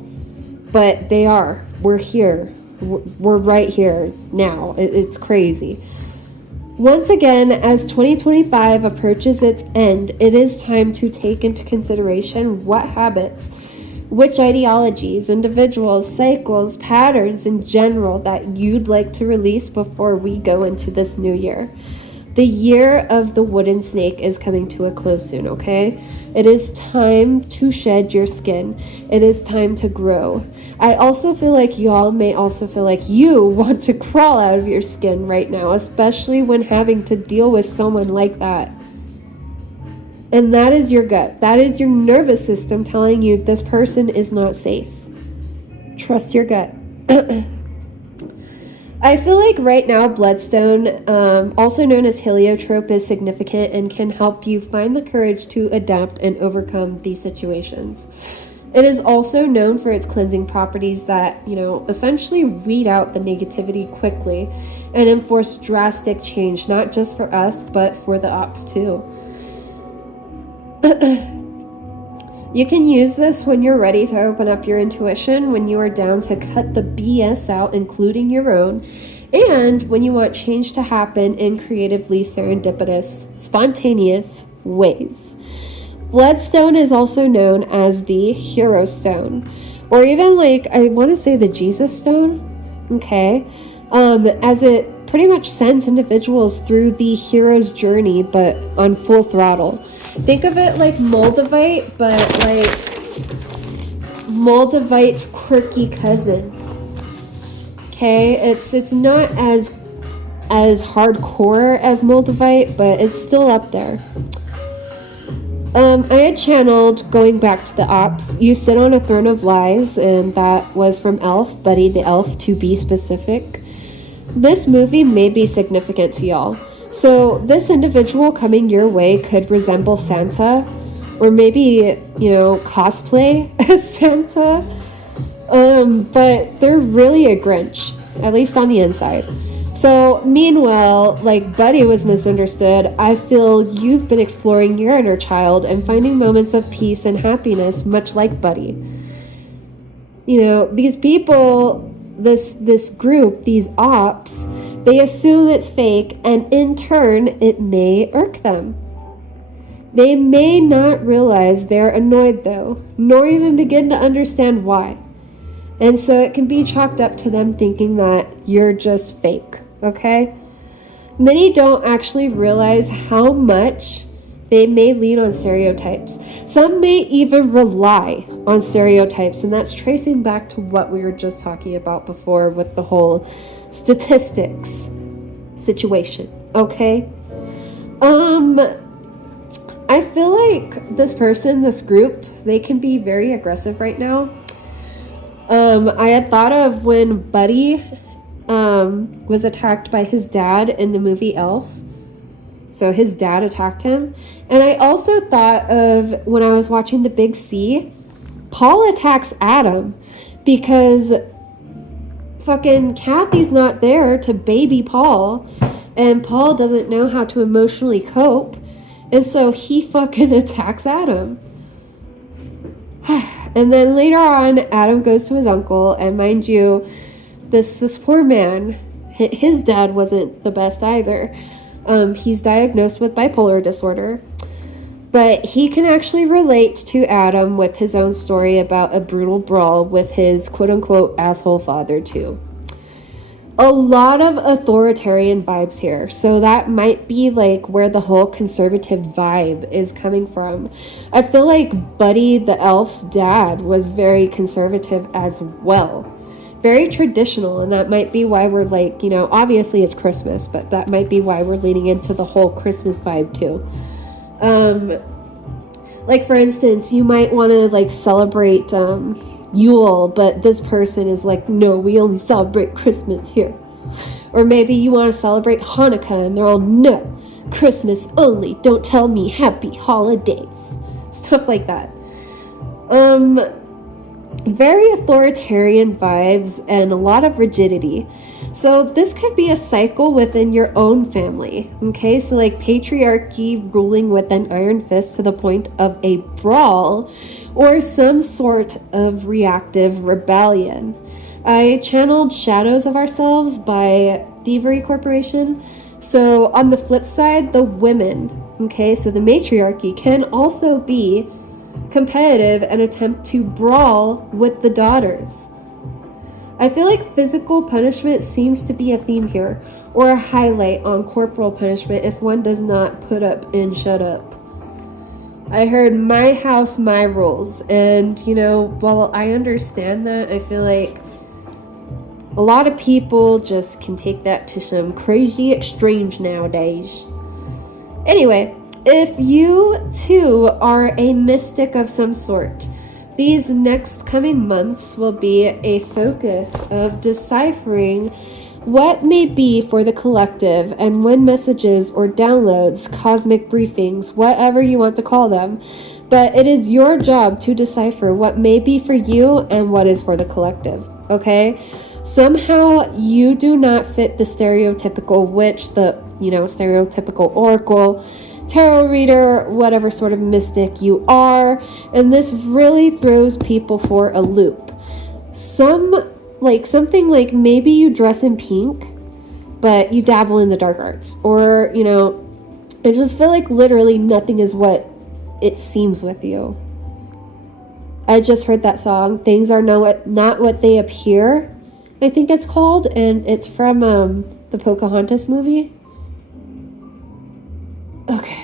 But they are. We're here. We're right here now. It's crazy. Once again, as 2025 approaches its end, it is time to take into consideration what habits, which ideologies, individuals, cycles, patterns in general that you'd like to release before we go into this new year. The year of the wooden snake is coming to a close soon, okay? It is time to shed your skin. It is time to grow. I also feel like y'all may also feel like you want to crawl out of your skin right now, especially when having to deal with someone like that. And that is your gut. That is your nervous system telling you this person is not safe. Trust your gut. I feel like right now bloodstone, also known as heliotrope, is significant and can help you find the courage to adapt and overcome these situations. It is also known for its cleansing properties that, essentially weed out the negativity quickly and enforce drastic change, not just for us, but for the ops too. You can use this when you're ready to open up your intuition, when you are down to cut the BS out, including your own, and when you want change to happen in creatively serendipitous, spontaneous ways. Bloodstone is also known as the hero stone, or even I want to say the Jesus stone, okay? As it pretty much sends individuals through the hero's journey, but on full throttle. Think of it like Moldavite, but like Moldavite's quirky cousin. Okay, it's not as hardcore as Moldavite, but it's still up there. I had channeled, going back to the ops, you sit on a throne of lies, and that was from Elf, Buddy the Elf, to be specific. This movie may be significant to y'all. So this individual coming your way could resemble Santa, or maybe, cosplay as Santa. But they're really a Grinch, at least on the inside. So meanwhile, like Buddy was misunderstood, I feel you've been exploring your inner child and finding moments of peace and happiness, much like Buddy. These people, this group, these ops, They assume it's fake, and in turn, it may irk them. They may not realize they're annoyed though, nor even begin to understand why. And so it can be chalked up to them thinking that you're just fake, okay? Many don't actually realize how much they may lean on stereotypes. Some may even rely on stereotypes, and that's tracing back to what we were just talking about before with the whole statistics situation, okay? I feel like this group, they can be very aggressive right now. I had thought of when Buddy was attacked by his dad in the movie Elf. So his dad attacked him. And I also thought of when I was watching The Big C, Paul attacks Adam because fucking Kathy's not there to baby Paul, and Paul doesn't know how to emotionally cope, and so he fucking attacks Adam. And then later on, Adam goes to his uncle, and mind you, this poor man, his dad wasn't the best either. He's diagnosed with bipolar disorder, but he can actually relate to Adam with his own story about a brutal brawl with his quote-unquote asshole father too. A lot of authoritarian vibes here, so that might be like where the whole conservative vibe is coming from. I feel like Buddy the Elf's dad was very conservative as well. Very traditional, and that might be why we're like, obviously it's Christmas, but that might be why we're leaning into the whole Christmas vibe too. Like for instance, you might want to like celebrate Yule, but this person is like, no, we only celebrate Christmas here. Or maybe you want to celebrate Hanukkah, and they're all, no, Christmas only, don't tell me happy holidays. Stuff like that. Very authoritarian vibes and a lot of rigidity. So this could be a cycle within your own family, okay? So like patriarchy ruling with an iron fist to the point of a brawl or some sort of reactive rebellion. I channeled Shadows of Ourselves by Thievery Corporation. So on the flip side, the women, okay? So the matriarchy can also be competitive and attempt to brawl with the daughters. I feel like physical punishment seems to be a theme here, or a highlight on corporal punishment if one does not put up and shut up. I heard my house, my rules, and while I understand that, I feel like a lot of people just can take that to some crazy extremes nowadays. Anyway, if you too are a mystic of some sort, these next coming months will be a focus of deciphering what may be for the collective and when messages or downloads, cosmic briefings, whatever you want to call them. But it is your job to decipher what may be for you and what is for the collective, okay? Somehow you do not fit the stereotypical witch, the, stereotypical oracle, tarot reader, whatever sort of mystic you are, and this really throws people for a loop. Something like maybe you dress in pink, but you dabble in the dark arts, or I just feel like literally nothing is what it seems with you. I just heard that song, Things Are Not What They Appear, I think it's called, and it's from the Pocahontas movie. Okay.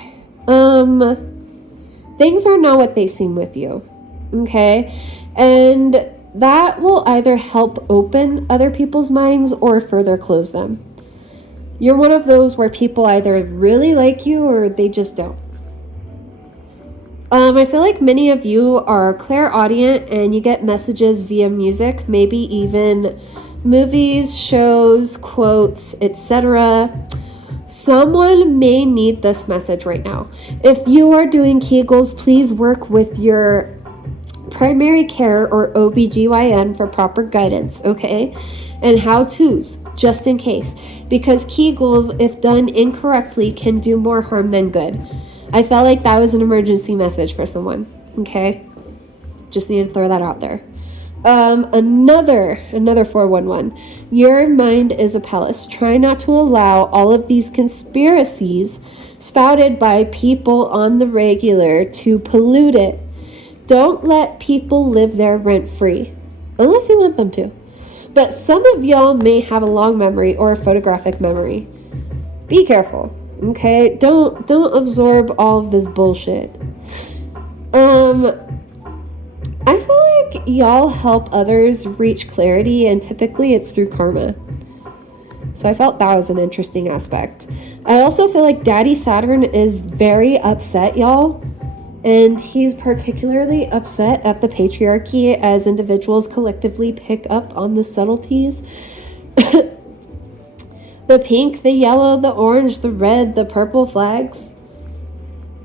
Things are not what they seem with you. Okay? And that will either help open other people's minds or further close them. You're one of those where people either really like you or they just don't. I feel like many of you are clairaudient and you get messages via music, maybe even movies, shows, quotes, etc. Someone may need this message right now. If you are doing Kegels, please work with your primary care or OBGYN for proper guidance, okay? And how-tos, just in case. Because Kegels, if done incorrectly, can do more harm than good. I felt like that was an emergency message for someone, okay? Just need to throw that out there. Another 411. Your mind is a palace. Try not to allow all of these conspiracies spouted by people on the regular to pollute it. Don't let people live there rent-free, unless you want them to. But some of y'all may have a long memory or a photographic memory. Be careful, okay? Don't absorb all of this bullshit. I feel like y'all help others reach clarity, and typically it's through karma. So I felt that was an interesting aspect. I also feel like Daddy Saturn is very upset, y'all. And he's particularly upset at the patriarchy as individuals collectively pick up on the subtleties. The pink, the yellow, the orange, the red, the purple flags.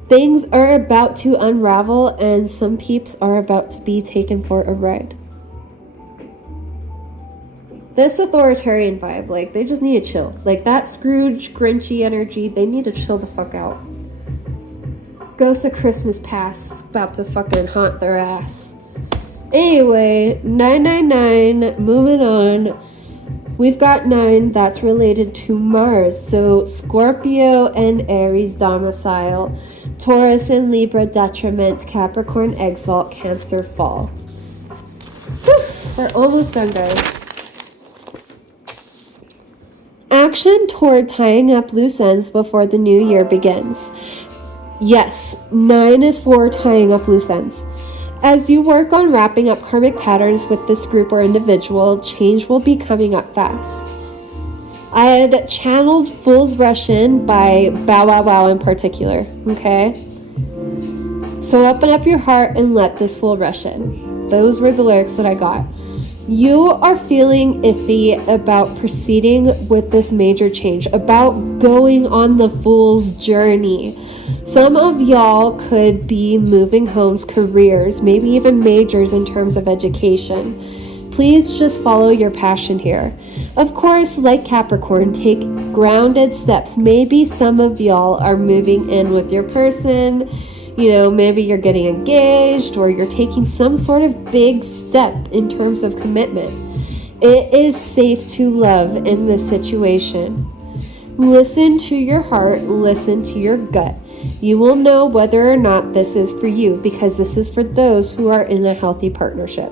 Things are about to unravel, and some peeps are about to be taken for a ride. This authoritarian vibe, like, they just need to chill. Like, that Scrooge, Grinchy energy, they need to chill the fuck out. Ghost of Christmas Past about to fucking haunt their ass. Anyway, 999, moving on. We've got 9 that's related to Mars. So Scorpio and Aries domicile, Taurus and Libra detriment, Capricorn exalt, Cancer fall. Whew, we're almost done, guys. Action toward tying up loose ends before the new year begins. Yes, 9 is for tying up loose ends. As you work on wrapping up karmic patterns with this group or individual, change will be coming up fast. I had channeled Fool's Rush In by Bow Wow Wow in particular, okay? So open up your heart and let this fool rush in. Those were the lyrics that I got. You are feeling iffy about proceeding with this major change, about going on the fool's journey. Some of y'all could be moving homes, careers, maybe even majors in terms of education. Please just follow your passion here. Of course, like Capricorn, take grounded steps. Maybe some of y'all are moving in with your person. You know, maybe you're getting engaged or you're taking some sort of big step in terms of commitment. It is safe to love in this situation. Listen to your heart, listen to your gut. You will know whether or not this is for you, because this is for those who are in a healthy partnership.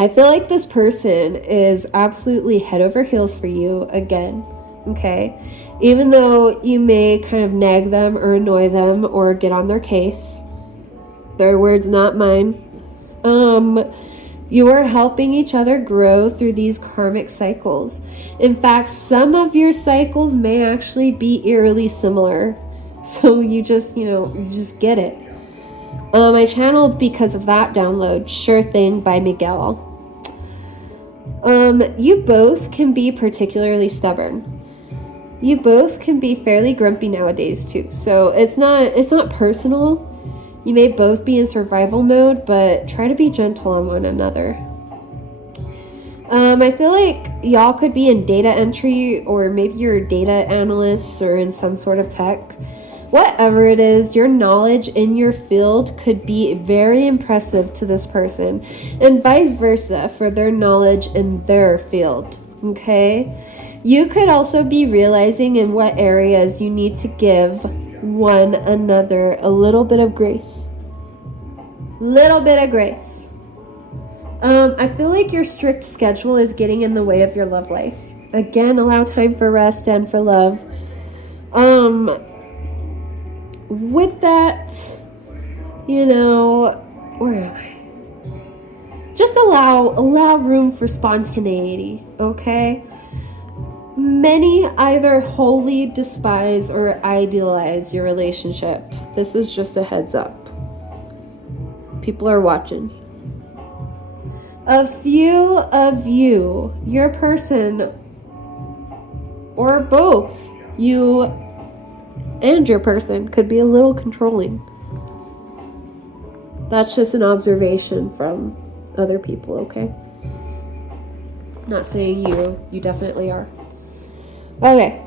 I feel like this person is absolutely head over heels for you again, okay? Even though you may kind of nag them or annoy them or get on their case. Their words, not mine. You are helping each other grow through these karmic cycles. In fact, some of your cycles may actually be eerily similar. So you just get it. I channeled because of that download, Sure Thing by Miguel. You both can be particularly stubborn. You both can be fairly grumpy nowadays too. So it's not personal. You may both be in survival mode, but try to be gentle on one another. I feel like y'all could be in data entry, or maybe you're a data analyst or in some sort of tech. Whatever it is, your knowledge in your field could be very impressive to this person, and vice versa for their knowledge in their field, okay? You could also be realizing in what areas you need to give one another a little bit of grace. Little bit of grace. I feel like your strict schedule is getting in the way of your love life. Again, allow time for rest and for love. With that, where am I? Just allow room for spontaneity, okay? Many either wholly despise or idealize your relationship. This is just a heads up. People are watching. A few of you, your person, or both, you and your person, could be a little controlling. That's just an observation from other people, okay? Not saying you definitely are. Okay.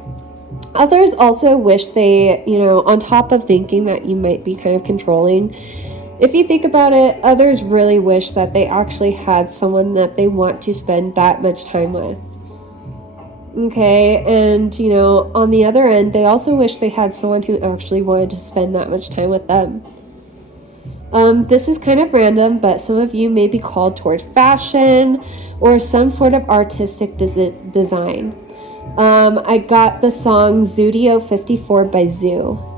Others also wish they, on top of thinking that you might be kind of controlling, If you think about it, others really wish that they actually had someone that they want to spend that much time with. Okay, and on the other end, they also wish they had someone who actually wanted to spend that much time with them. This is kind of random, but some of you may be called toward fashion or some sort of artistic design. I got the song Zudio 54 by Zoo.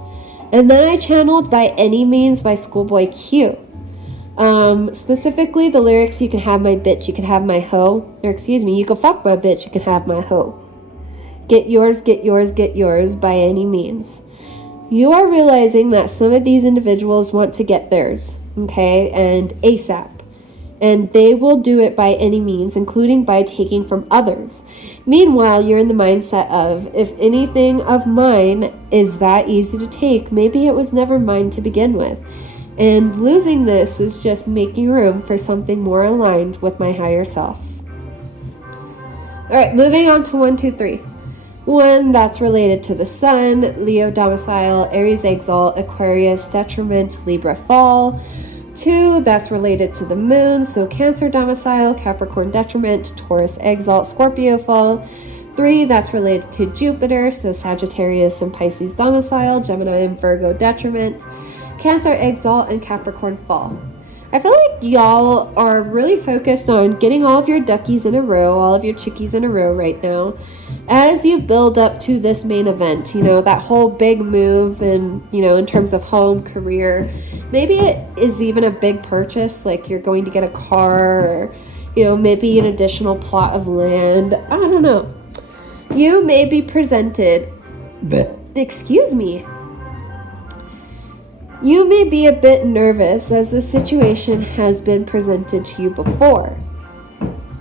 And then I channeled By Any Means by Schoolboy Q. Specifically the lyrics, you can have my bitch, you can have my hoe. Or excuse me, you can fuck my bitch, you can have my hoe. Get yours, get yours, get yours by any means. You are realizing that some of these individuals want to get theirs, okay, and ASAP. And they will do it by any means, including by taking from others. Meanwhile, you're in the mindset of, if anything of mine is that easy to take, maybe it was never mine to begin with. And losing this is just making room for something more aligned with my higher self. Alright, moving on to 1, 2, 3. 1, that's related to the Sun, Leo domicile, Aries exalt, Aquarius detriment, Libra fall. 2, that's related to the Moon, so Cancer domicile, Capricorn detriment, Taurus exalt, Scorpio fall. 3, that's related to Jupiter, so Sagittarius and Pisces domicile, Gemini and Virgo detriment, Cancer exalt, and Capricorn fall. I feel like y'all are really focused on getting all of your duckies in a row, all of your chickies in a row right now, as you build up to this main event, that whole big move and, in terms of home, career. Maybe it is even a big purchase, like you're going to get a car or, maybe an additional plot of land. I don't know. You may be presented, excuse me. You may be a bit nervous as the situation has been presented to you before.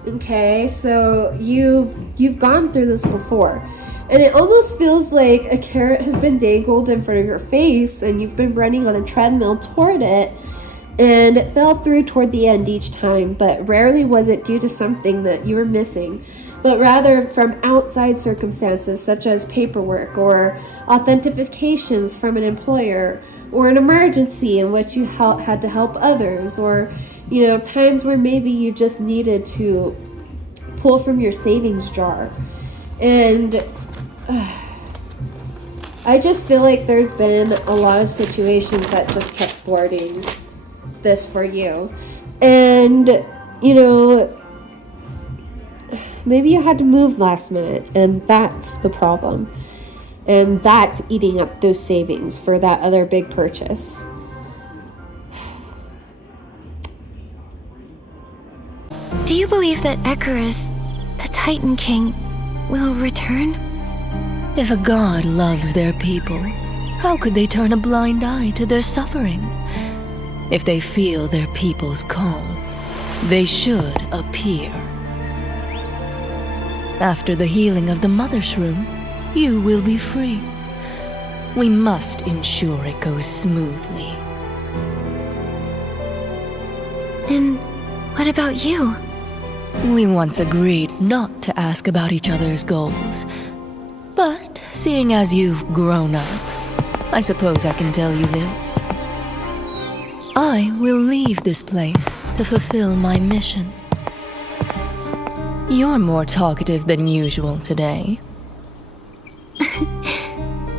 Okay, so you've gone through this before, and it almost feels like a carrot has been dangled in front of your face and you've been running on a treadmill toward it, and it fell through toward the end each time, but rarely was it due to something that you were missing, but rather from outside circumstances such as paperwork or authentications from an employer, or an emergency in which you had to help others, or times where maybe you just needed to pull from your savings jar. And I just feel like there's been a lot of situations that just kept thwarting this for you. And maybe you had to move last minute, and that's the problem. And that's eating up those savings for that other big purchase. Do you believe that Icarus, the Titan King, will return? If a god loves their people, how could they turn a blind eye to their suffering? If they feel their people's call, they should appear. After the healing of the mother shroom, you will be free. We must ensure it goes smoothly. And what about you? We once agreed not to ask about each other's goals. But seeing as you've grown up, I suppose I can tell you this. I will leave this place to fulfill my mission. You're more talkative than usual today.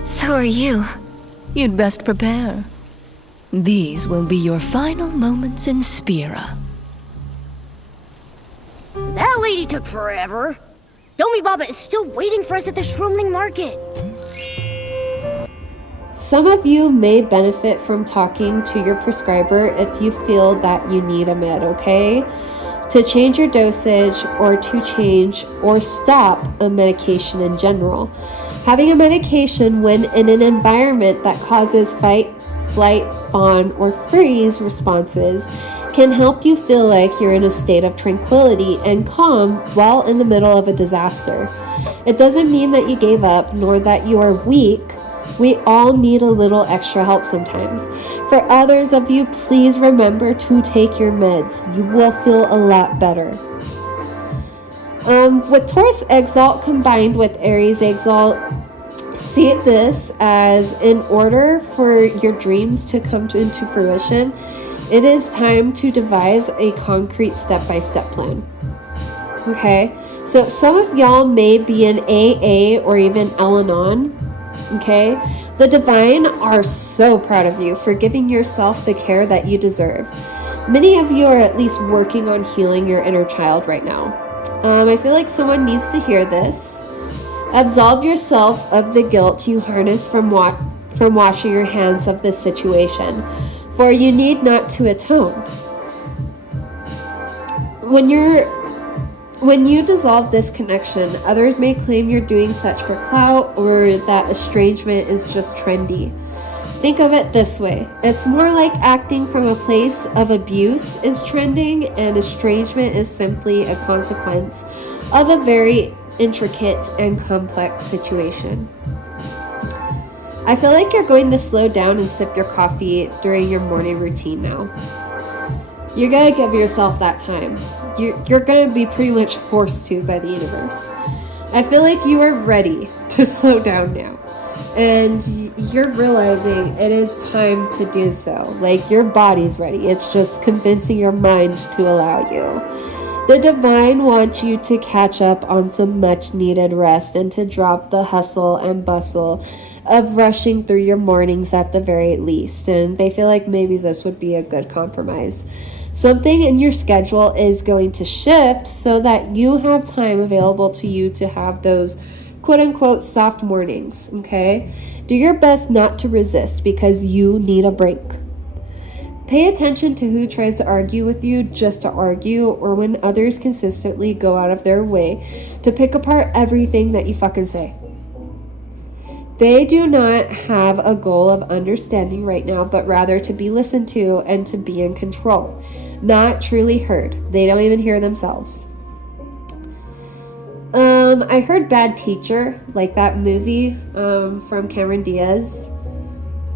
So are you. You'd best prepare. These will be your final moments in Spira. That lady took forever. Domi Baba is still waiting for us at the Shroomling Market. Some of you may benefit from talking to your prescriber if you feel that you need a med, okay? To change your dosage or to change or stop a medication in general. Having a medication when in an environment that causes fight, flight, fawn, or freeze responses can help you feel like you're in a state of tranquility and calm while in the middle of a disaster. It doesn't mean that you gave up, nor that you are weak. We all need a little extra help sometimes. For others of you, please remember to take your meds. You will feel a lot better. With Taurus Exalt combined with Aries Exalt, see this as in order for your dreams to come into fruition, It is time to devise a concrete step-by-step plan. Okay? So some of y'all may be in AA or even Al-Anon. Okay? The Divine are so proud of you for giving yourself the care that you deserve. Many of you are at least working on healing your inner child right now. I feel like someone needs to hear this. Absolve yourself of the guilt you harness from washing your hands of this situation, for you need not to atone. When you dissolve this connection, others may claim you're doing such for clout or that estrangement is just trendy. Think of it this way. It's more like acting from a place of abuse is trending and estrangement is simply a consequence of a very intricate and complex situation. I feel like you're going to slow down and sip your coffee during your morning routine now. You're going to give yourself that time. You're going to be pretty much forced to by the universe. I feel like you are ready to slow down now. And you're realizing it is time to do so. Like, your body's ready. It's just convincing your mind to allow you. The Divine wants you to catch up on some much needed rest and to drop the hustle and bustle of rushing through your mornings at the very least. And they feel like maybe this would be a good compromise. Something in your schedule is going to shift so that you have time available to you to have those quote-unquote soft mornings, okay? Do your best not to resist because you need a break. Pay attention to who tries to argue with you just to argue, or when others consistently go out of their way to pick apart everything that you fucking say. They do not have a goal of understanding right now, but rather to be listened to and to be in control, not truly heard. They don't even hear themselves. I heard Bad Teacher, like that movie from Cameron Diaz,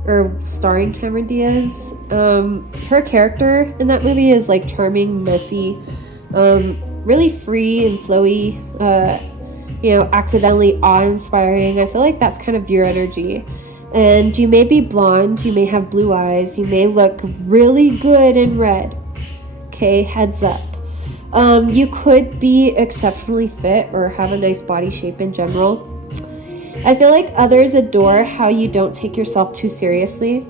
or starring Cameron Diaz. Her character in that movie is like charming, messy, really free and flowy, accidentally awe-inspiring. I feel like that's kind of your energy. And you may be blonde, you may have blue eyes, you may look really good in red. Okay, heads up. You could be exceptionally fit or have a nice body shape in general. I feel like others adore how you don't take yourself too seriously.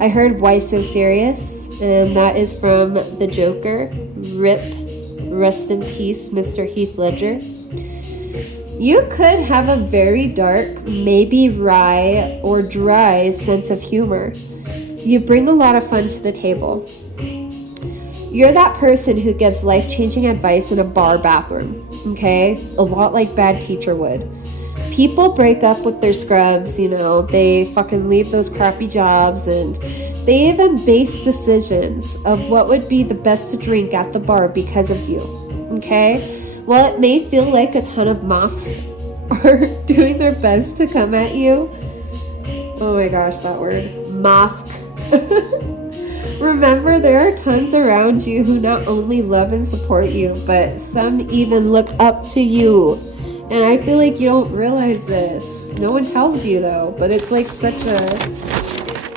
I heard Why So Serious, and that is from The Joker. RIP, rest in peace, Mr. Heath Ledger. You could have a very dark, maybe wry or dry sense of humor. You bring a lot of fun to the table. You're that person who gives life-changing advice in a bar bathroom, okay? A lot like Bad Teacher would. People break up with their scrubs, they fucking leave those crappy jobs, and they even base decisions of what would be the best to drink at the bar because of you, okay? While it may feel like a ton of moths are doing their best to come at you, oh my gosh, that word, moth. Remember, there are tons around you who not only love and support you, but some even look up to you. And I feel like you don't realize this. No one tells you though, but it's like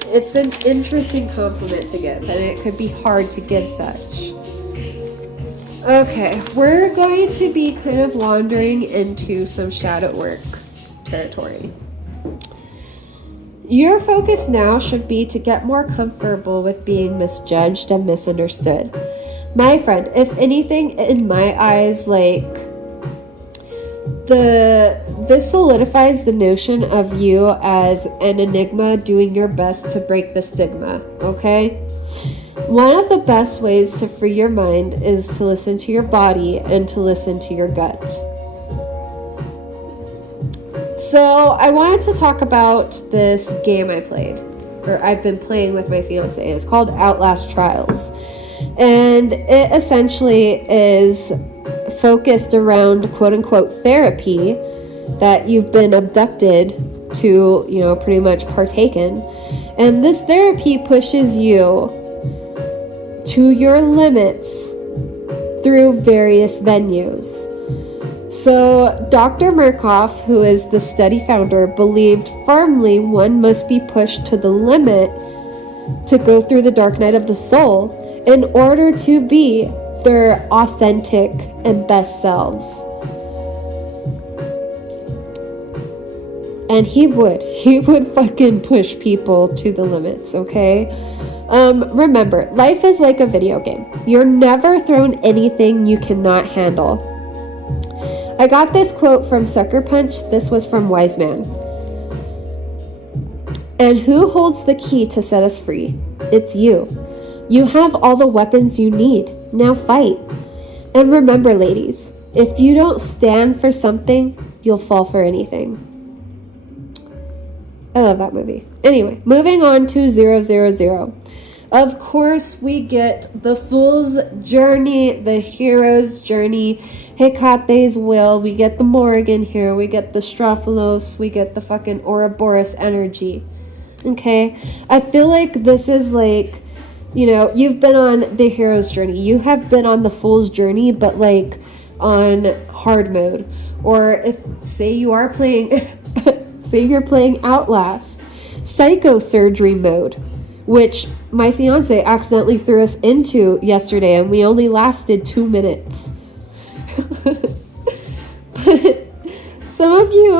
it's an interesting compliment to give, and it could be hard to give such. Okay, we're going to be kind of wandering into some shadow work territory. Your focus now should be to get more comfortable with being misjudged and misunderstood. My friend, if anything, in my eyes, this solidifies the notion of you as an enigma doing your best to break the stigma, okay? One of the best ways to free your mind is to listen to your body and to listen to your gut. So I wanted to talk about this game I played, or I've been playing with my fiance. It's called Outlast Trials. And it essentially is focused around quote-unquote therapy that you've been abducted to, pretty much partake in. And this therapy pushes you to your limits through various venues. So Dr. Murkoff, who is the study founder, believed firmly one must be pushed to the limit to go through the dark night of the soul in order to be their authentic and best selves. And he would fucking push people to the limits, okay? Remember, life is like a video game. You're never thrown anything you cannot handle. I got this quote from Sucker Punch. This was from Wise Man. And who holds the key to set us free? It's you. You have all the weapons you need. Now fight. And remember, ladies, if you don't stand for something, you'll fall for anything. I love that movie. Anyway, moving on to 000. Of course, we get the fool's journey, the hero's journey, Hecate's will. We get the Morrigan here. We get the Strophalos. We get the fucking ouroboros energy. Okay? I feel like this is like, you know, you've been on the hero's journey. You have been on the fool's journey, but like on hard mode. Or if, say you are playing... Say you're playing Outlast, psychosurgery mode, which my fiance accidentally threw us into yesterday, and we only lasted 2 minutes. But some of you,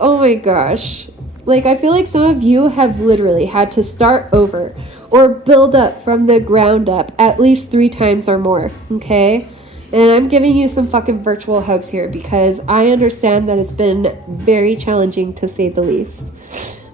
oh my gosh, like I feel like some of you have literally had to start over or build up from the ground up at least 3 times or more, okay? And I'm giving you some fucking virtual hugs here because I understand that it's been very challenging to say the least.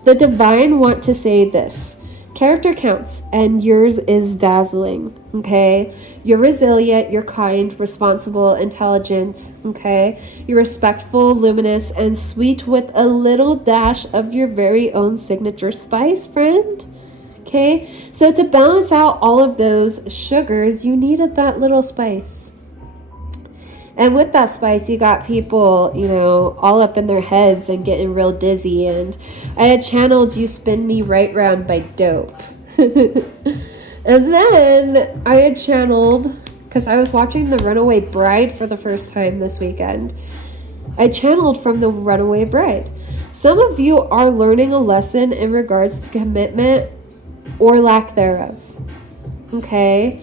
The Divine want to say this. Character counts and yours is dazzling, okay? You're resilient, you're kind, responsible, intelligent, okay? You're respectful, luminous, and sweet with a little dash of your very own signature spice, friend. Okay? So to balance out all of those sugars, you needed that little spice. And with that spice, you got people, you know, all up in their heads and getting real dizzy. And I had channeled You Spin Me Right Round by Dope. And then I had channeled, because I was watching The Runaway Bride for the first time this weekend. I channeled from The Runaway Bride. Some of you are learning a lesson in regards to commitment or lack thereof. Okay?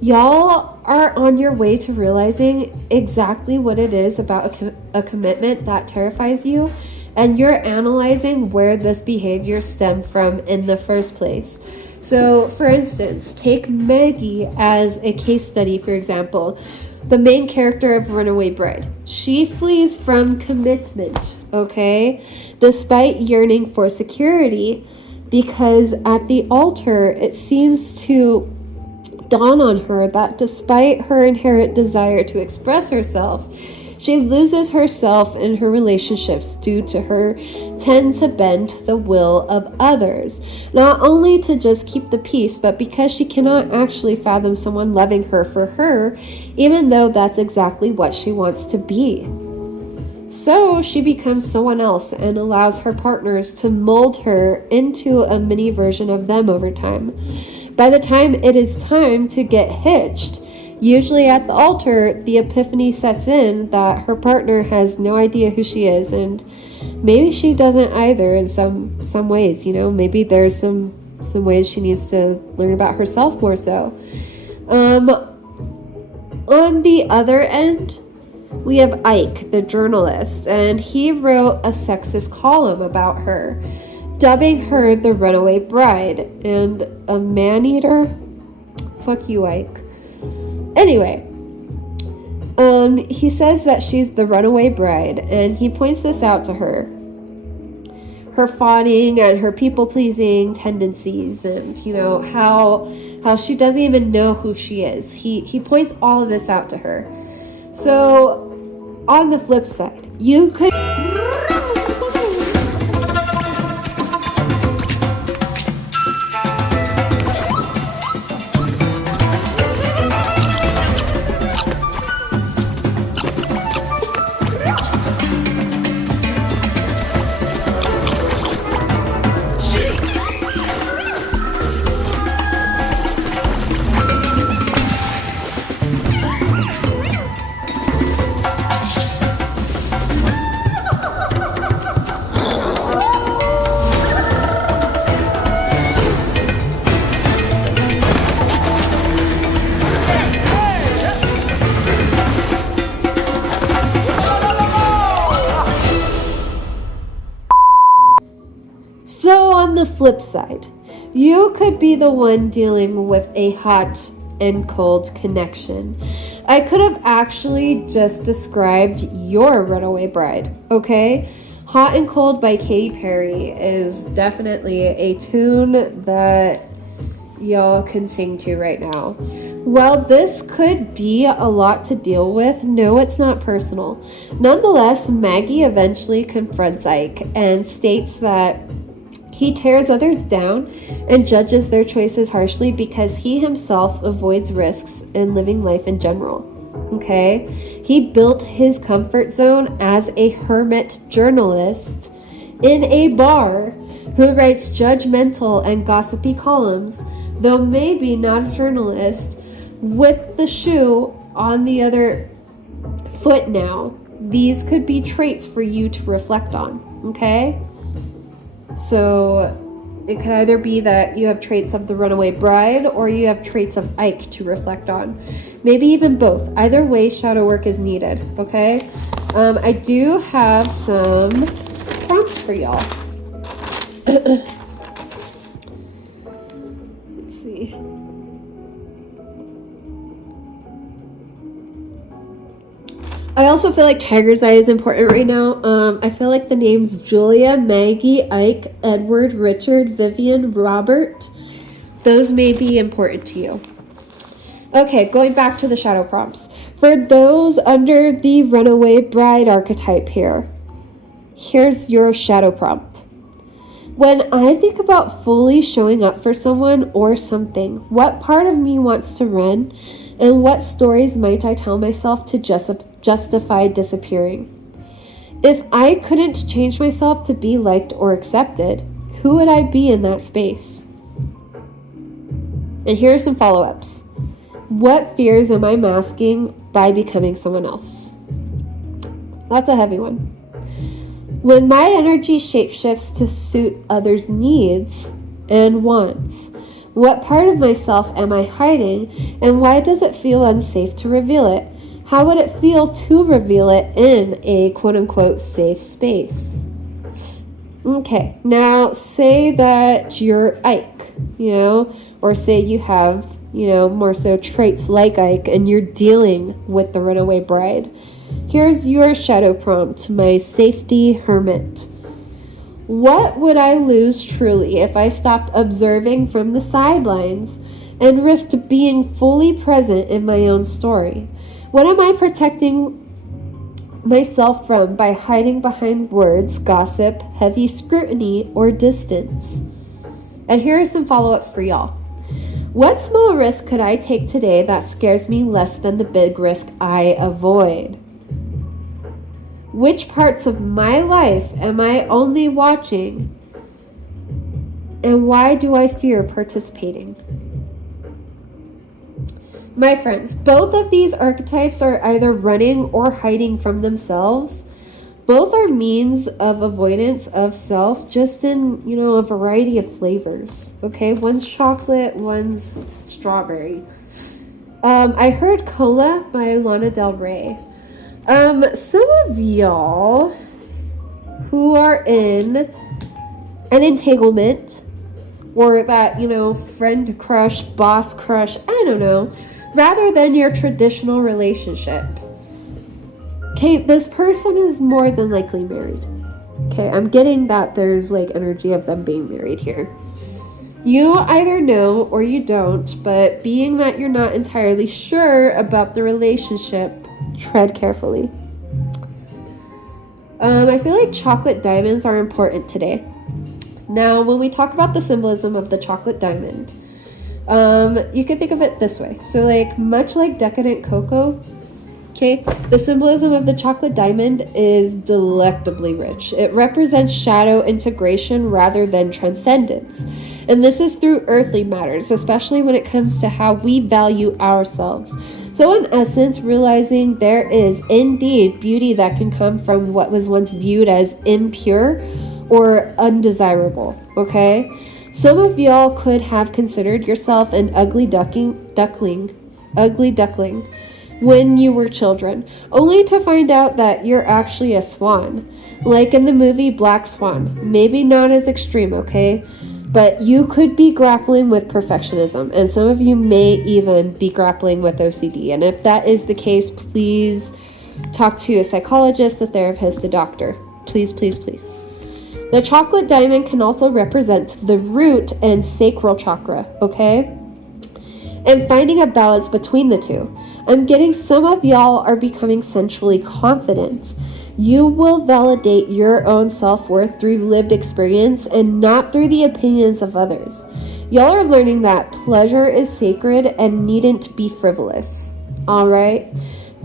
Y'all are on your way to realizing exactly what it is about a commitment that terrifies you, and you're analyzing where this behavior stemmed from in the first place. So, for instance, take Maggie as a case study, for example. The main character of Runaway Bride. She flees from commitment, okay? Despite yearning for security, because at the altar, it seems to dawn on her that despite her inherent desire to express herself, she loses herself in her relationships due to her tend to bend the will of others, not only to just keep the peace, but because she cannot actually fathom someone loving her for her, even though that's exactly what she wants to be. So she becomes someone else and allows her partners to mold her into a mini version of them over time. By the time it is time to get hitched, usually at the altar, the epiphany sets in that her partner has no idea who she is, and maybe she doesn't either in some ways, you know, maybe there's some ways she needs to learn about herself more so. On the other end, we have Ike, the journalist, and he wrote a sexist column about her, dubbing her the Runaway Bride and a man-eater. Fuck you, Ike. Anyway, he says that she's the runaway bride, and he points this out to her. Her fawning and her people-pleasing tendencies, and, you know, how she doesn't even know who she is. He points all of this out to her. So, on the flip side, you could... the flip side, you could be the one dealing with a hot and cold connection. I could have actually just described your runaway bride, okay? Hot and Cold by Katy Perry is definitely a tune that y'all can sing to right now. While this could be a lot to deal with, no, it's not personal. Nonetheless, Maggie eventually confronts Ike and states that he tears others down and judges their choices harshly because he himself avoids risks in living life in general. Okay? He built his comfort zone as a hermit journalist in a bar who writes judgmental and gossipy columns, though maybe not a journalist, with the shoe on the other foot now. These could be traits for you to reflect on, okay? So it could either be that you have traits of the runaway bride or you have traits of Ike to reflect on. Maybe even both. Either way, shadow work is needed, okay? I do have some prompts for y'all. Let's see. I also feel like Tiger's Eye is important right now. I feel like the names Julia, Maggie, Ike, Edward, Richard, Vivian, Robert, those may be important to you. Okay, going back to the shadow prompts. For those under the runaway bride archetype here, here's your shadow prompt. When I think about fully showing up for someone or something, what part of me wants to run, and what stories might I tell myself to justify disappearing? If I couldn't change myself to be liked or accepted, who would I be in that space? And here are some follow-ups. What fears am I masking by becoming someone else? That's a heavy one. When my energy shapeshifts to suit others' needs and wants, what part of myself am I hiding, and why does it feel unsafe to reveal it? How would it feel to reveal it in a quote-unquote safe space? Okay, now say that you're Ike, or say you have, more so traits like Ike and you're dealing with the runaway bride. Here's your shadow prompt, my safety hermit. What would I lose truly if I stopped observing from the sidelines and risked being fully present in my own story? What am I protecting myself from by hiding behind words, gossip, heavy scrutiny, or distance? And here are some follow-ups for y'all. What small risk could I take today that scares me less than the big risk I avoid? Which parts of my life am I only watching? And why do I fear participating? My friends, both of these archetypes are either running or hiding from themselves. Both are means of avoidance of self, just in, a variety of flavors. Okay, one's chocolate, one's strawberry. I heard Cola by Lana Del Rey. Some of y'all who are in an entanglement or that, friend crush, boss crush, I don't know, rather than your traditional relationship. Okay, this person is more than likely married. Okay, I'm getting that there's energy of them being married here. You either know or you don't, but being that you're not entirely sure about the relationship, tread carefully. I feel like chocolate diamonds are important today. Now, when we talk about the symbolism of the chocolate diamond, you can think of it this way. So, much like decadent cocoa, okay, the symbolism of the chocolate diamond is delectably rich. It represents shadow integration rather than transcendence. And this is through earthly matters, especially when it comes to how we value ourselves. So in essence, realizing there is indeed beauty that can come from what was once viewed as impure or undesirable, okay? Some of y'all could have considered yourself an ugly duckling when you were children, only to find out that you're actually a swan, like in the movie Black Swan. Maybe not as extreme, okay? But you could be grappling with perfectionism, and some of you may even be grappling with OCD. And if that is the case, please talk to a psychologist, a therapist, a doctor. Please, please, please. The chocolate diamond can also represent the root and sacral chakra, okay? And finding a balance between the two. I'm getting some of y'all are becoming sensually confident. You will validate your own self-worth through lived experience and not through the opinions of others. Y'all are learning that pleasure is sacred and needn't be frivolous. All right?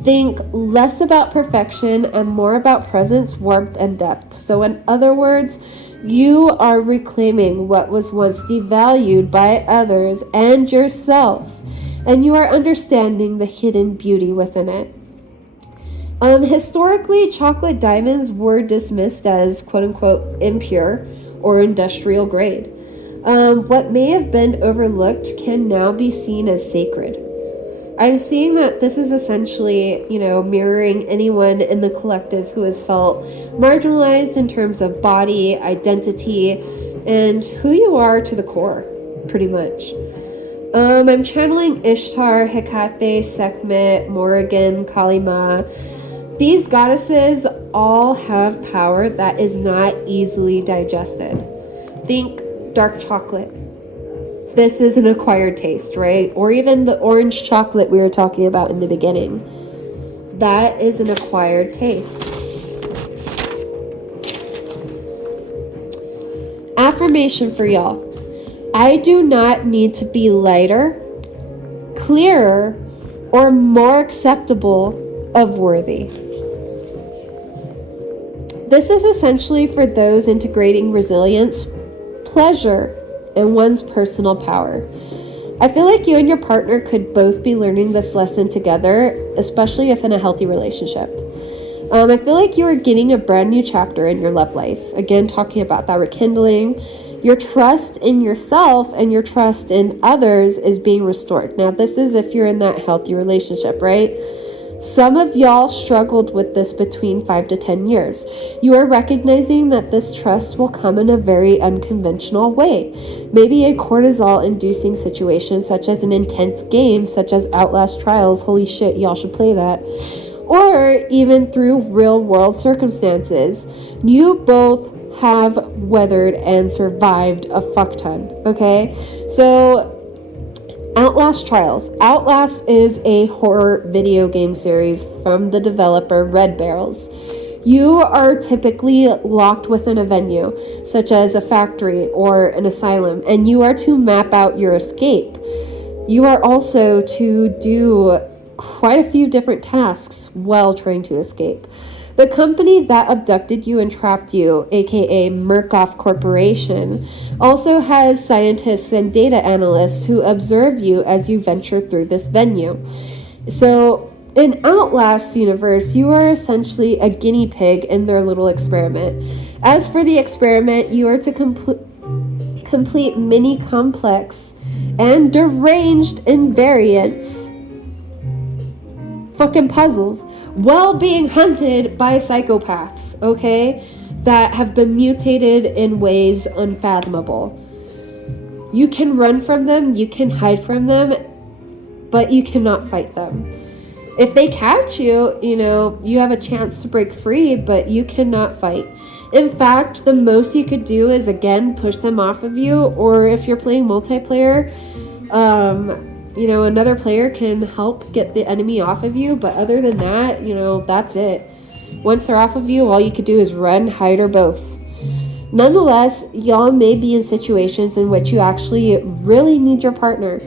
Think less about perfection and more about presence, warmth, and depth. So in other words, you are reclaiming what was once devalued by others and yourself, and you are understanding the hidden beauty within it. Historically, chocolate diamonds were dismissed as quote-unquote impure or industrial grade. What may have been overlooked can now be seen as sacred. I'm seeing that this is essentially, mirroring anyone in the collective who has felt marginalized in terms of body, identity, and who you are to the core, pretty much. I'm channeling Ishtar, Hecate, Sekhmet, Morrigan, Kalima. These goddesses all have power that is not easily digested. Think dark chocolate. This is an acquired taste, right? Or even the orange chocolate we were talking about in the beginning. That is an acquired taste. Affirmation for y'all. I do not need to be lighter, clearer, or more acceptable of worthy. This is essentially for those integrating resilience, pleasure, and one's personal power. I feel like you and your partner could both be learning this lesson together, especially if in a healthy relationship. I feel like you are getting a brand new chapter in your love life. Again, talking about that rekindling. Your trust in yourself and your trust in others is being restored. Now, this is if you're in that healthy relationship, right? Some of y'all struggled with this between 5 to 10 years. You are recognizing that this trust will come in a very unconventional way. Maybe a cortisol-inducing situation, such as an intense game, such as Outlast Trials. Holy shit, y'all should play that. Or even through real-world circumstances. You both have weathered and survived a fuck ton, okay? So Outlast Trials. Outlast is a horror video game series from the developer Red Barrels. You are typically locked within a venue, such as a factory or an asylum, and you are to map out your escape. You are also to do quite a few different tasks while trying to escape. The company that abducted you and trapped you, aka Murkoff Corporation, also has scientists and data analysts who observe you as you venture through this venue. So, in Outlast's universe, you are essentially a guinea pig in their little experiment. As for the experiment, you are to complete many complex and deranged invariants fucking puzzles while being hunted by psychopaths, okay, that have been mutated in ways unfathomable. You can run from them, you can hide from them, but you cannot fight them. If they catch you, you have a chance to break free, but you cannot fight. In fact, the most you could do is, again, push them off of you, or if you're playing multiplayer, another player can help get the enemy off of you, but other than that, that's it. Once they're off of you, all you could do is run, hide, or both. Nonetheless, y'all may be in situations in which you actually really need your partner.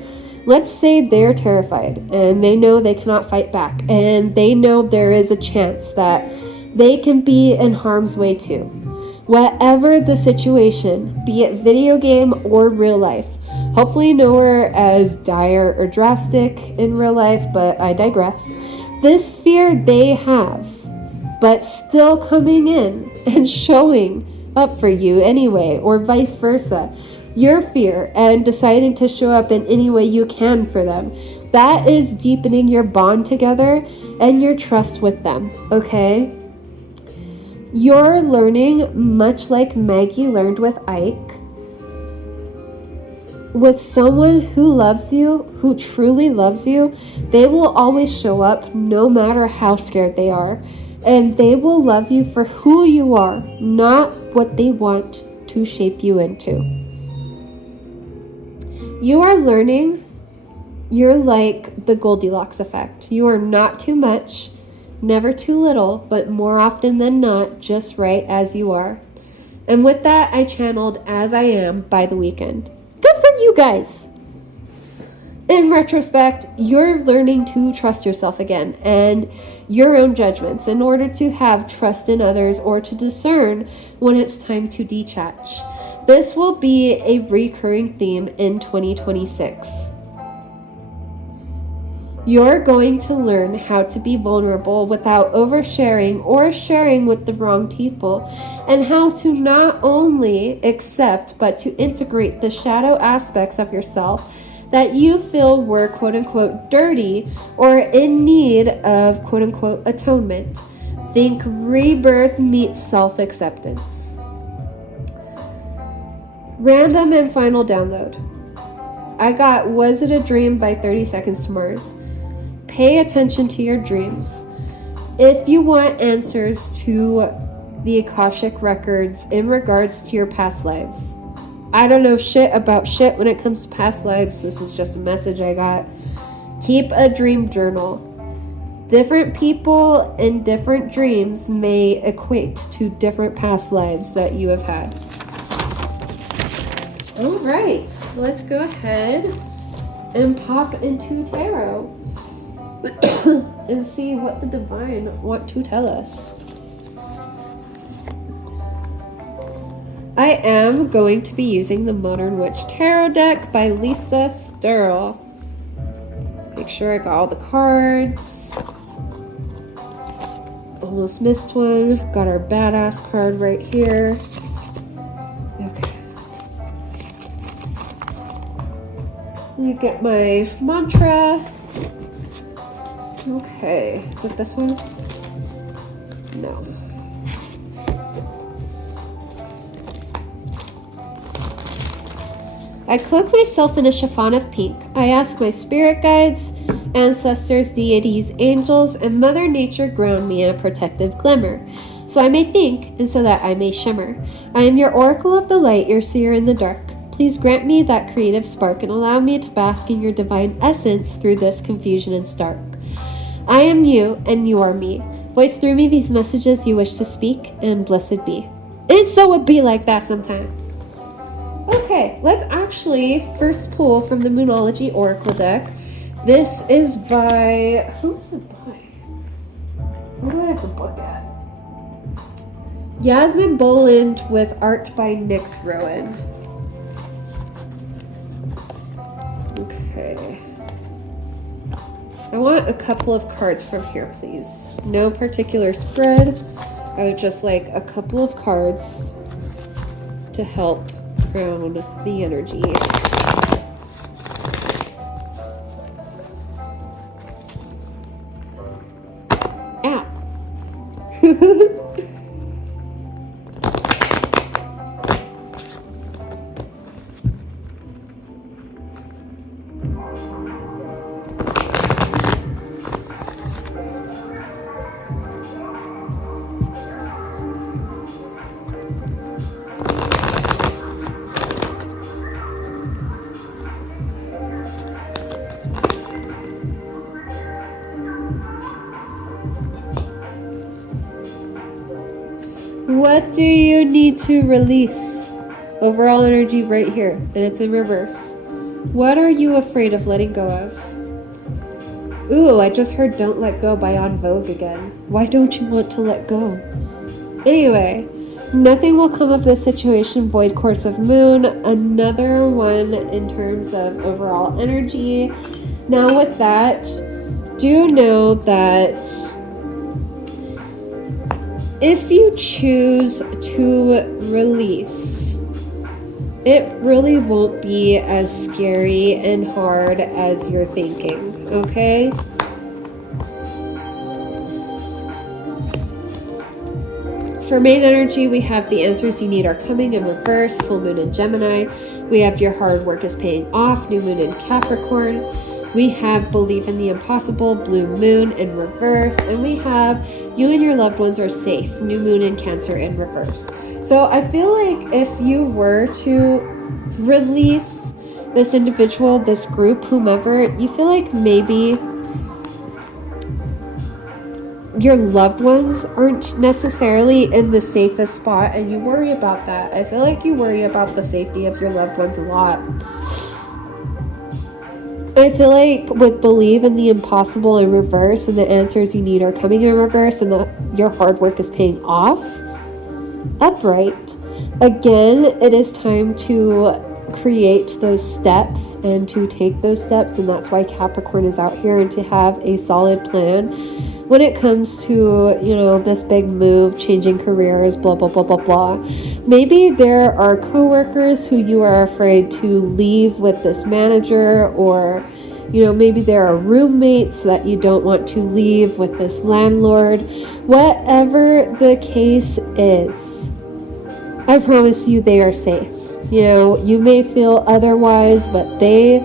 Let's say they're terrified, and they know they cannot fight back, and they know there is a chance that they can be in harm's way too. Whatever the situation, be it video game or real life, hopefully nowhere as dire or drastic in real life, but I digress. This fear they have, but still coming in and showing up for you anyway, or vice versa. Your fear and deciding to show up in any way you can for them, that is deepening your bond together and your trust with them, okay? You're learning, much like Maggie learned with Ike, with someone who loves you, who truly loves you, they will always show up no matter how scared they are. And they will love you for who you are, not what they want to shape you into. You are learning. You're like the Goldilocks effect. You are not too much, never too little, but more often than not, just right as you are. And with that, I channeled As I Am by The Weeknd. Good for you guys! In retrospect, you're learning to trust yourself again and your own judgments in order to have trust in others or to discern when it's time to detach. This will be a recurring theme in 2026. You're going to learn how to be vulnerable without oversharing or sharing with the wrong people, and how to not only accept but to integrate the shadow aspects of yourself that you feel were quote-unquote dirty or in need of quote-unquote atonement. Think rebirth meets self-acceptance. Random and final download. I got Was It a Dream by 30 Seconds to Mars. Pay attention to your dreams. If you want answers to the Akashic records in regards to your past lives. I don't know shit about shit when it comes to past lives. This is just a message I got. Keep a dream journal. Different people and different dreams may equate to different past lives that you have had. All right, so let's go ahead and pop into tarot and see what the divine want to tell us. I am going to be using the Modern Witch Tarot deck by Lisa Sterl. Make sure I got all the cards. Almost missed one. Got our badass card right here. Okay. Let me get my mantra. Okay, is it this one? No. I cloak myself in a chiffon of pink. I ask my spirit guides, ancestors, deities, angels, and Mother Nature ground me in a protective glimmer, so I may think, and so that I may shimmer. I am your oracle of the light, your seer in the dark. Please grant me that creative spark and allow me to bask in your divine essence through this confusion and stark. I am you, and you are me. Voice through me these messages you wish to speak, and blessed be. And so it be like that sometimes. Okay, let's actually first pull from the Moonology Oracle deck. This is by... Who is it by? Where do I have the book at? Yasmin Boland with art by Nyx Rowan. Okay. I want a couple of cards from here, please. No particular spread. I would just like a couple of cards to help ground the energy. Ow. What do you need to release? Overall energy right here, and it's in reverse. What are you afraid of letting go of? Ooh, I just heard Don't Let Go by En Vogue again. Why don't you want to let go? Anyway, nothing will come of this situation, Void Course of Moon. Another one in terms of overall energy. Now with that, do know that if you choose to release, it really won't be as scary and hard as you're thinking, okay? For main energy, we have the answers you need are coming in reverse, full moon in Gemini. We have your hard work is paying off, new moon in Capricorn. We have believe in the impossible, blue moon in reverse. And we have you and your loved ones are safe, new moon in Cancer in reverse. So I feel like if you were to release this individual, this group, whomever, you feel like maybe your loved ones aren't necessarily in the safest spot, and you worry about that. I feel like you worry about the safety of your loved ones a lot. I feel like with believe in the impossible in reverse and the answers you need are coming in reverse and your hard work is paying off, upright, again, it is time to create those steps and to take those steps, and that's why Capricorn is out here, and to have a solid plan when it comes to, you know, this big move, changing careers, blah, blah, blah, blah, blah. Maybe there are coworkers who you are afraid to leave with this manager, or, you know, maybe there are roommates that you don't want to leave with this landlord. Whatever the case is, I promise you they are safe. You know, you may feel otherwise, but they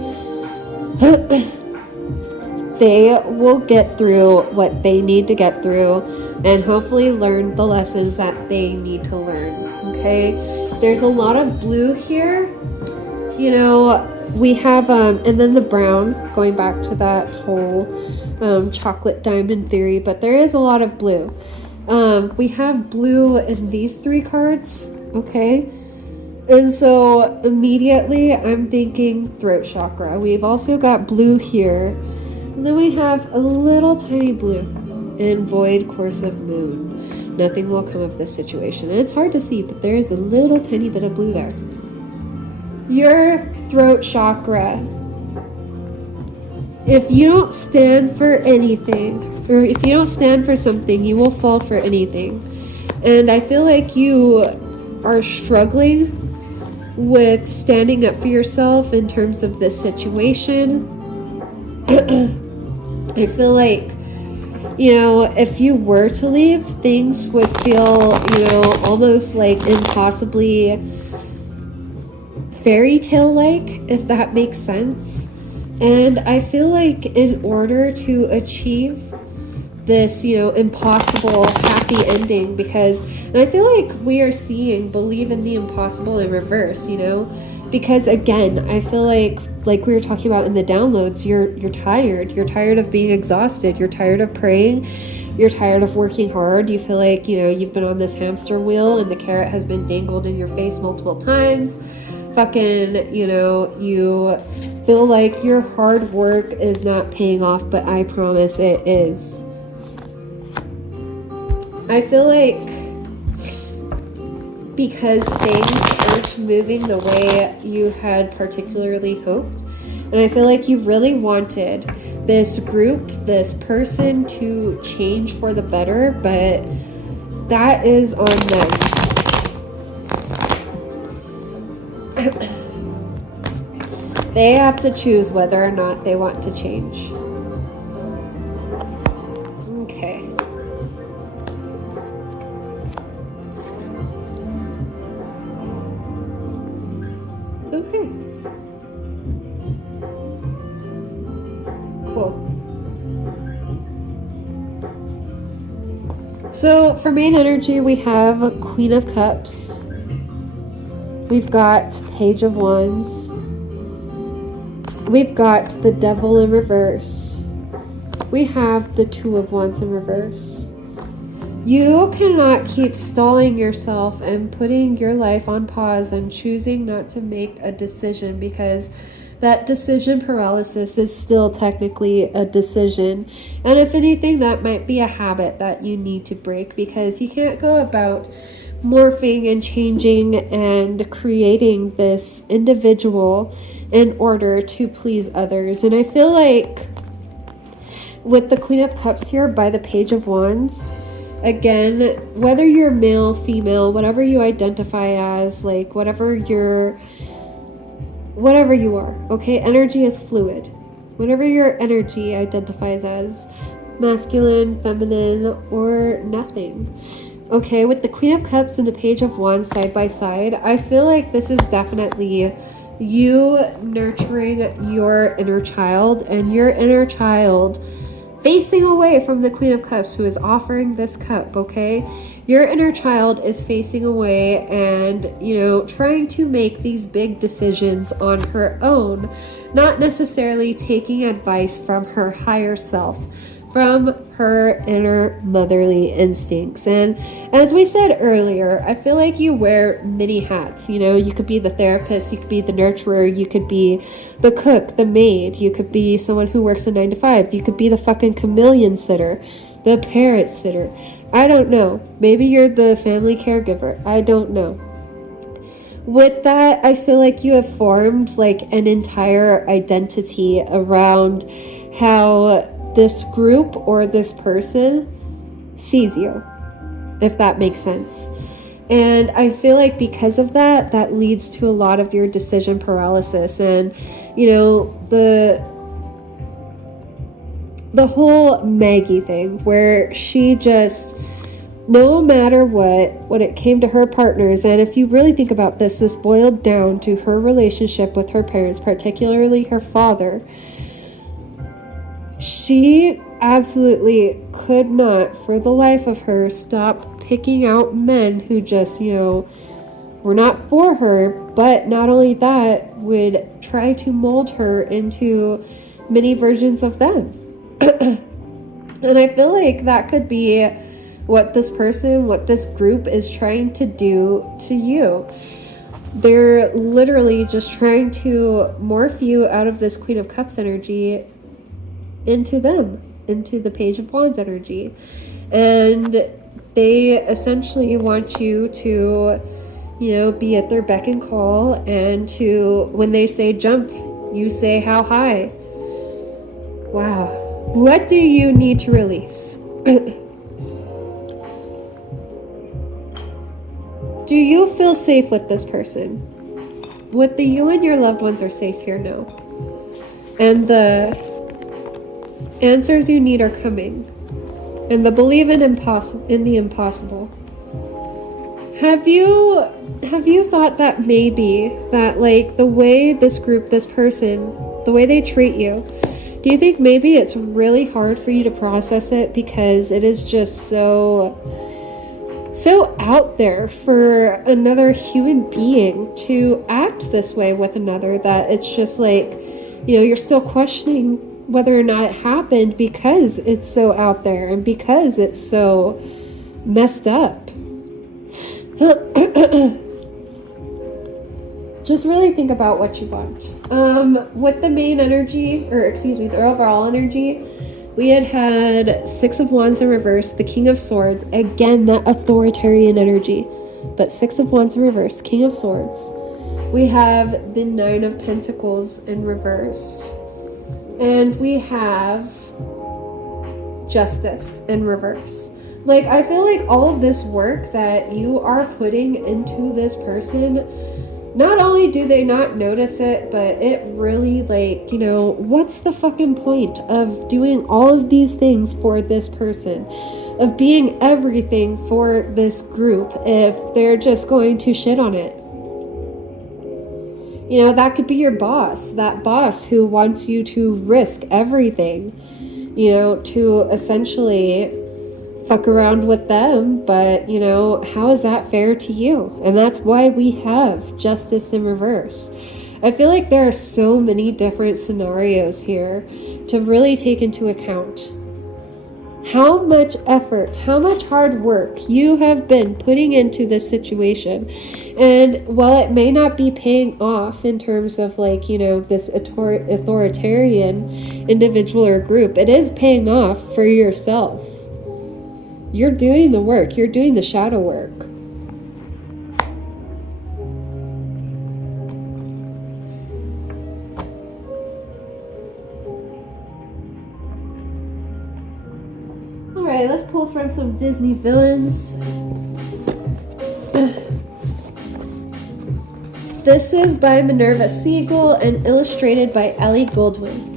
will get through what they need to get through and hopefully learn the lessons that they need to learn. Okay, there's a lot of blue here. You know, we have and then the brown, going back to that whole chocolate diamond theory, but there is a lot of blue. We have blue in these three cards. Okay, and so immediately I'm thinking throat chakra. We've also got blue here. And then we have a little tiny blue in void course of moon. Nothing will come of this situation. And it's hard to see, but there is a little tiny bit of blue there. Your throat chakra. If you don't stand for anything, or if you don't stand for something, you will fall for anything. And I feel like you are struggling with standing up for yourself in terms of this situation. I feel like, you know, if you were to leave, things would feel, you know, almost like impossibly fairy tale like, if that makes sense. And I feel like in order to achieve this, you know, impossible happy ending, because, and I feel like we are seeing believe in the impossible in reverse, you know, because again, I feel like we were talking about in the downloads, you're tired of being exhausted, you're tired of praying, you're tired of working hard, you feel like, you know, you've been on this hamster wheel and the carrot has been dangled in your face multiple times. Fucking, you know, you feel like your hard work is not paying off, but I promise it is. I feel like because things aren't moving the way you had particularly hoped, and I feel like you really wanted this group, this person to change for the better, but that is on them. They have to choose whether or not they want to change. Okay. Okay. Cool. So for main energy, we have a Queen of Cups. We've got Page of Wands. We've got the Devil in reverse. We have the Two of Wands in reverse. You cannot keep stalling yourself and putting your life on pause and choosing not to make a decision, because that decision paralysis is still technically a decision. And if anything, that might be a habit that you need to break, because you can't go about morphing and changing and creating this individual in order to please others. And I feel like with the Queen of Cups here by the Page of Wands, again, whether you're male, female, whatever you identify as, like whatever you are, okay? Energy is fluid. Whatever your energy identifies as, masculine, feminine, or nothing. Okay, with the Queen of Cups and the Page of Wands side by side, I feel like this is definitely you nurturing your inner child, and your inner child facing away from the Queen of Cups who is offering this cup, okay? Your inner child is facing away and, you know, trying to make these big decisions on her own, not necessarily taking advice from her higher self, from her inner motherly instincts. And as we said earlier, I feel like you wear many hats. You know, you could be the therapist, you could be the nurturer, you could be the cook, the maid, you could be someone who works a 9 to 5, you could be the fucking chameleon sitter, the parent sitter. I don't know. Maybe you're the family caregiver. I don't know. With that, I feel like you have formed like an entire identity around how this group or this person sees you, if that makes sense. And I feel like because of that, that leads to a lot of your decision paralysis. And, you know, the whole Maggie thing where she just, no matter what, when it came to her partners, and if you really think about this, this boiled down to her relationship with her parents, particularly her father. She absolutely could not, for the life of her, stop picking out men who just, you know, were not for her, but not only that, would try to mold her into many versions of them. And I feel like that could be what this person, what this group is trying to do to you. They're literally just trying to morph you out of this Queen of Cups energy into them, into the Page of Wands energy. And they essentially want you to, you know, be at their beck and call, and to, when they say jump, you say how high. Wow. What do you need to release? Do you feel safe with this person? With the you and your loved ones are safe here, no. And the answers you need are coming. And the believe in the impossible. Have you thought that maybe that, like, the way this group, this person, the way they treat you, do you think maybe it's really hard for you to process it because it is just so out there for another human being to act this way with another, that it's just like, you know, you're still questioning whether or not it happened because it's so out there and because it's so messed up. Just really think about what you want. With the main energy, or excuse me, the overall energy, we had Six of Wands in reverse, the King of Swords, again, that authoritarian energy, but Six of Wands in reverse, King of Swords. We have the Nine of Pentacles in reverse, and we have Justice in reverse. Like, I feel like all of this work that you are putting into this person, not only do they not notice it, but it really, like, you know, what's the fucking point of doing all of these things for this person, of being everything for this group, if they're just going to shit on it? You know, that could be your boss, that boss who wants you to risk everything, you know, to essentially fuck around with them, but, you know, how is that fair to you? And that's why we have Justice in reverse. I feel like there are so many different scenarios here to really take into account. How much effort, how much hard work you have been putting into this situation. And while it may not be paying off in terms of, like, you know, this authoritarian individual or group, it is paying off for yourself. You're doing the work. You're doing the shadow work. Alright, let's pull from some Disney villains. This is by Minerva Siegel and illustrated by Ellie Goldwyn.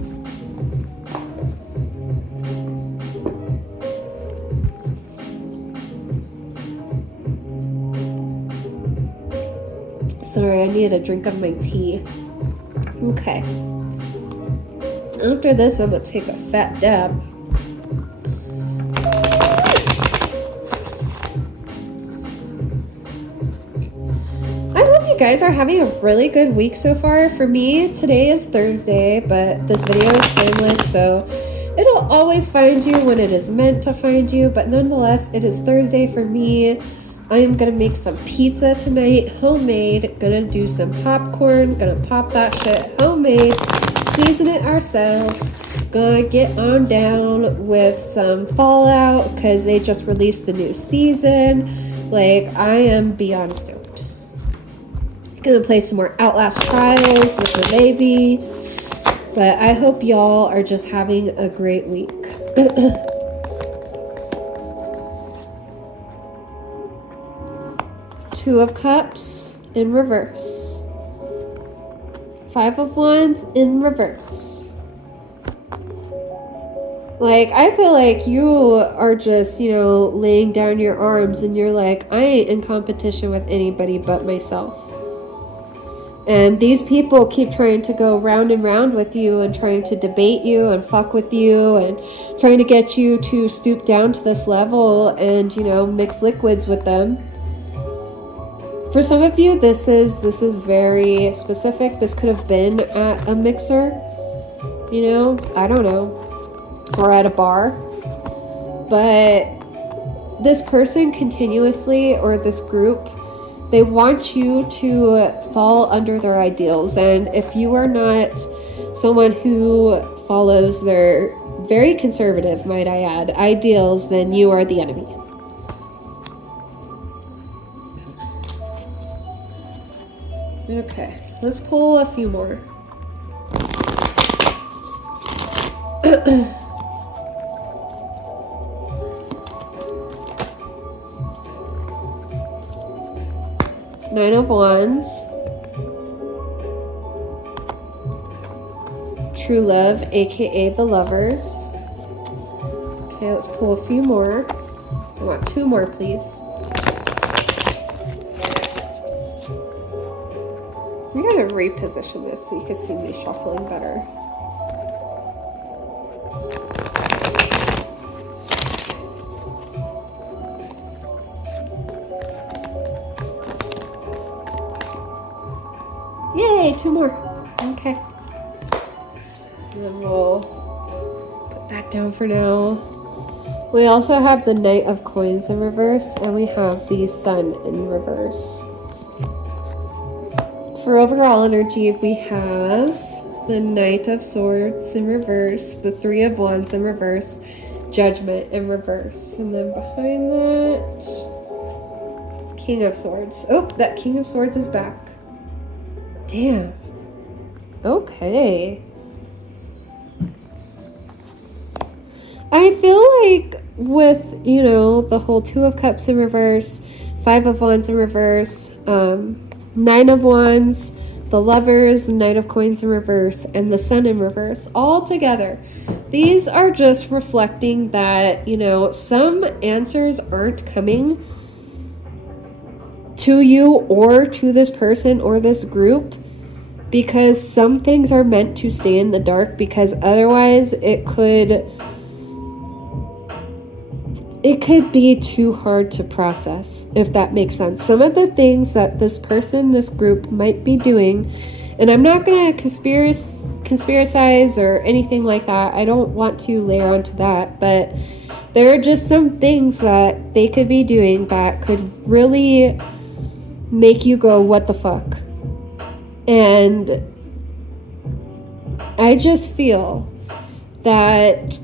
Sorry, I needed a drink of my tea. Okay. After this, I'm gonna take a fat dab. I hope you guys are having a really good week so far. For me, today is Thursday, but this video is timeless, so it'll always find you when it is meant to find you. But nonetheless, it is Thursday for me. I am gonna make some pizza tonight, homemade. Gonna do some popcorn, gonna pop that shit homemade, season it ourselves. Gonna get on down with some Fallout because they just released the new season. Like, I am beyond stoked. Gonna play some more Outlast Trials with the baby. But I hope y'all are just having a great week. Two of Cups in reverse. Five of Wands in reverse. Like, I feel like you are just, you know, laying down your arms and you're like, I ain't in competition with anybody but myself. And these people keep trying to go round and round with you and trying to debate you and fuck with you and trying to get you to stoop down to this level and, you know, mix liquids with them. For some of you, this is very specific. This could have been at a mixer, you know, I don't know, or at a bar. But this person continuously, or this group, they want you to fall under their ideals. And if you are not someone who follows their very conservative, might I add, ideals, then you are the enemy. Okay, let's pull a few more. Nine of Wands. True love, aka the lovers. Okay, let's pull a few more. I want two more, please. I'm gonna reposition this so you can see me shuffling better. Yay, two more. Okay. And then we'll put that down for now. We also have the Knight of Coins in reverse, and we have the Sun in reverse. For overall energy, we have the Knight of Swords in reverse, the Three of Wands in reverse, Judgment in reverse, and then behind that, King of Swords. Oh, that King of Swords is back. Damn. Okay. I feel like with, you know, the whole Two of Cups in reverse, Five of Wands in reverse, Nine of Wands, the Lovers, Knight of Coins in reverse, and the Sun in reverse, all together. These are just reflecting that, you know, some answers aren't coming to you or to this person or this group because some things are meant to stay in the dark, because otherwise it could be too hard to process, if that makes sense. Some of the things that this person, this group might be doing, and I'm not going to conspiracize or anything like that. I don't want to layer onto that, but there are just some things that they could be doing that could really make you go, what the fuck? And I just feel that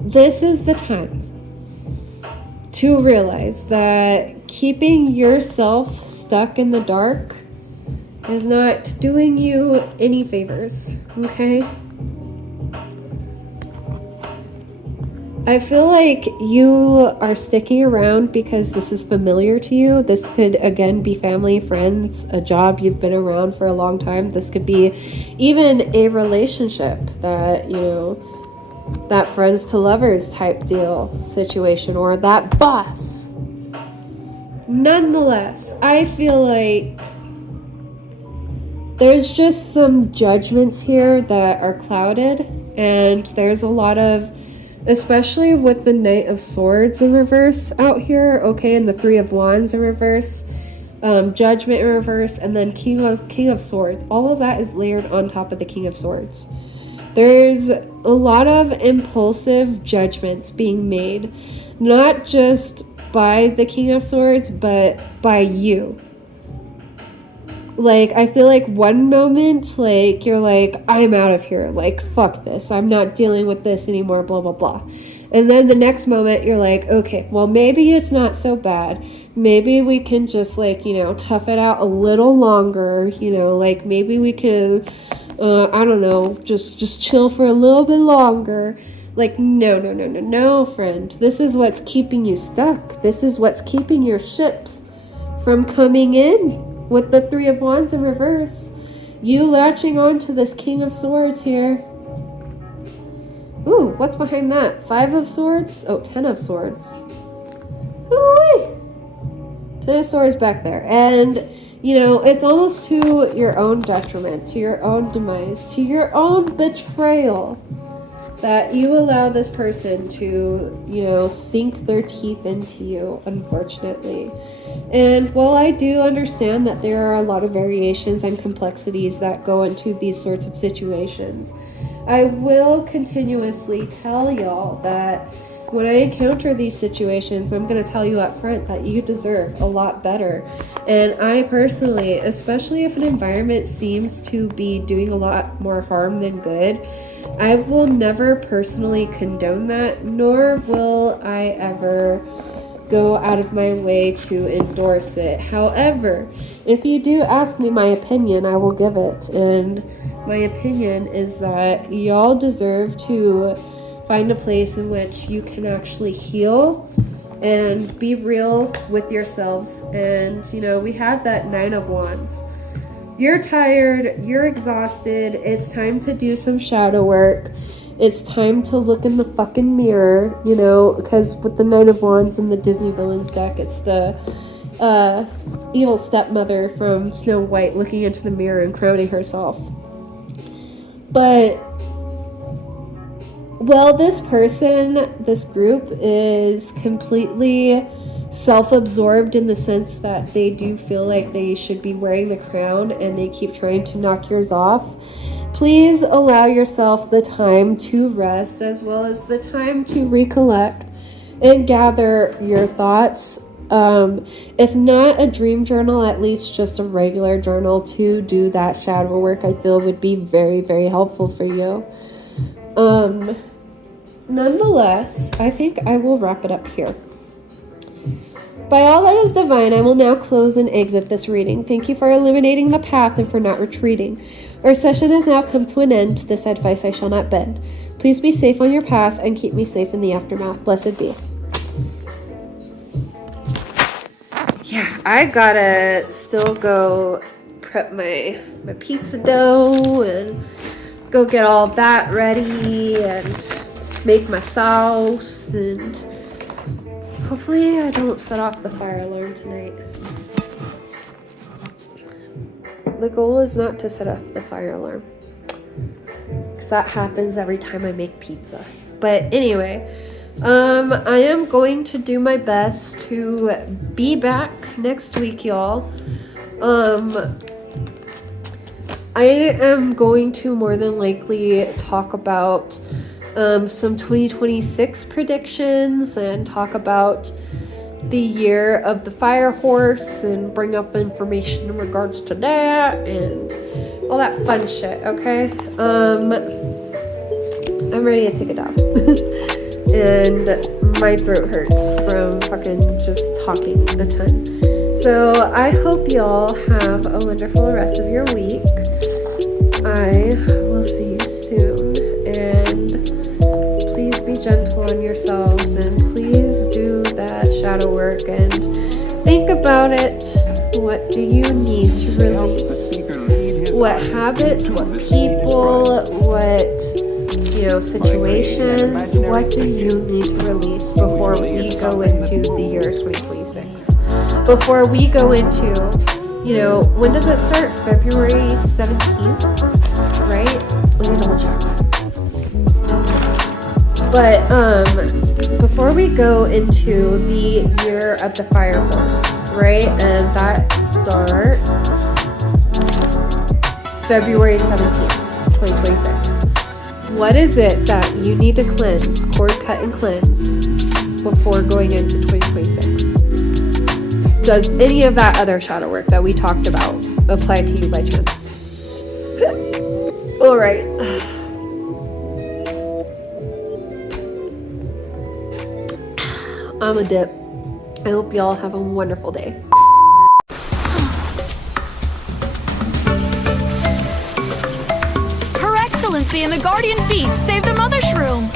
this is the time to realize that keeping yourself stuck in the dark is not doing you any favors, okay? I feel like you are sticking around because this is familiar to you. This could, again, be family, friends, a job you've been around for a long time. This could be even a relationship that, you know, that friends to lovers type deal situation, or that boss. Nonetheless, I feel like there's just some judgments here that are clouded, and there's a lot of, especially with the Knight of Swords in reverse out here, okay, and the Three of Wands in reverse, Judgment in reverse, and then King of Swords. All of that is layered on top of the King of Swords. There's a lot of impulsive judgments being made, not just by the King of Swords, but by you. Like, I feel like one moment, like, you're like, I'm out of here. Like, fuck this. I'm not dealing with this anymore, blah, blah, blah. And then the next moment, you're like, okay, well, maybe it's not so bad. Maybe we can just, like, you know, tough it out a little longer. You know, like, maybe we can, I don't know, just chill for a little bit longer. Like, no, friend. This is what's keeping you stuck. This is what's keeping your ships from coming in. With the Three of Wands in reverse, you latching on to this King of Swords here. Ooh, what's behind that? 5 of Swords? Oh, 10 of Swords. Ooh-wee. 10 of Swords back there. And, you know, it's almost to your own detriment, to your own demise, to your own betrayal, that you allow this person to, you know, sink their teeth into you, unfortunately. And while I do understand that there are a lot of variations and complexities that go into these sorts of situations, I will continuously tell y'all that when I encounter these situations, I'm going to tell you up front that you deserve a lot better. And I personally, especially if an environment seems to be doing a lot more harm than good, I will never personally condone that, nor will I ever go out of my way to endorse it. However, if you do ask me my opinion, I will give it. And my opinion is that y'all deserve to find a place in which you can actually heal and be real with yourselves. And, you know, we have that 9 of Wands. You're tired, you're exhausted, it's time to do some shadow work. It's time to look in the fucking mirror, you know, because with the 9 of Wands in the Disney Villains deck, it's the evil stepmother from Snow White looking into the mirror and crowning herself. But, well, this person, this group is completely self-absorbed in the sense that they do feel like they should be wearing the crown and they keep trying to knock yours off. Please allow yourself the time to rest as well as the time to recollect and gather your thoughts. If not a dream journal, at least just a regular journal to do that shadow work, I feel would be very, very helpful for you. Nonetheless, I think I will wrap it up here. By all that is divine, I will now close and exit this reading. Thank you for illuminating the path and for not retreating. Our session has now come to an end. This advice I shall not bend. Please be safe on your path and keep me safe in the aftermath. Blessed be. Yeah, I gotta still go prep my pizza dough and go get all that ready and make my sauce, and hopefully I don't set off the fire alarm tonight. The goal is not to set off the fire alarm, because that happens every time I make pizza. But anyway, I am going to do my best to be back next week, y'all. I am going to more than likely talk about some 2026 predictions and talk about the year of the fire horse and bring up information in regards to that and all that fun shit, okay? I'm ready to take a dab. And my throat hurts from fucking just talking a ton. So I hope y'all have a wonderful rest of your week. I will see you soon. And please be gentle on yourselves, and please do that shadow work and think about it. What do you need to release? What habits, what people, what, you know, situations, what do you need to release before we go into the year 2026? before we go into, you know, when does it start? February 17th, right? Let me double check. But before we go into the year of the fire horse, right? And that starts February 17th, 2026. What is it that you need to cleanse, cord cut and cleanse, before going into 2026? Does any of that other shadow work that we talked about apply to you by chance? All right. I'm a dip. I hope y'all have a wonderful day. Her Excellency and the Guardian Beast saved the Mother Shroom!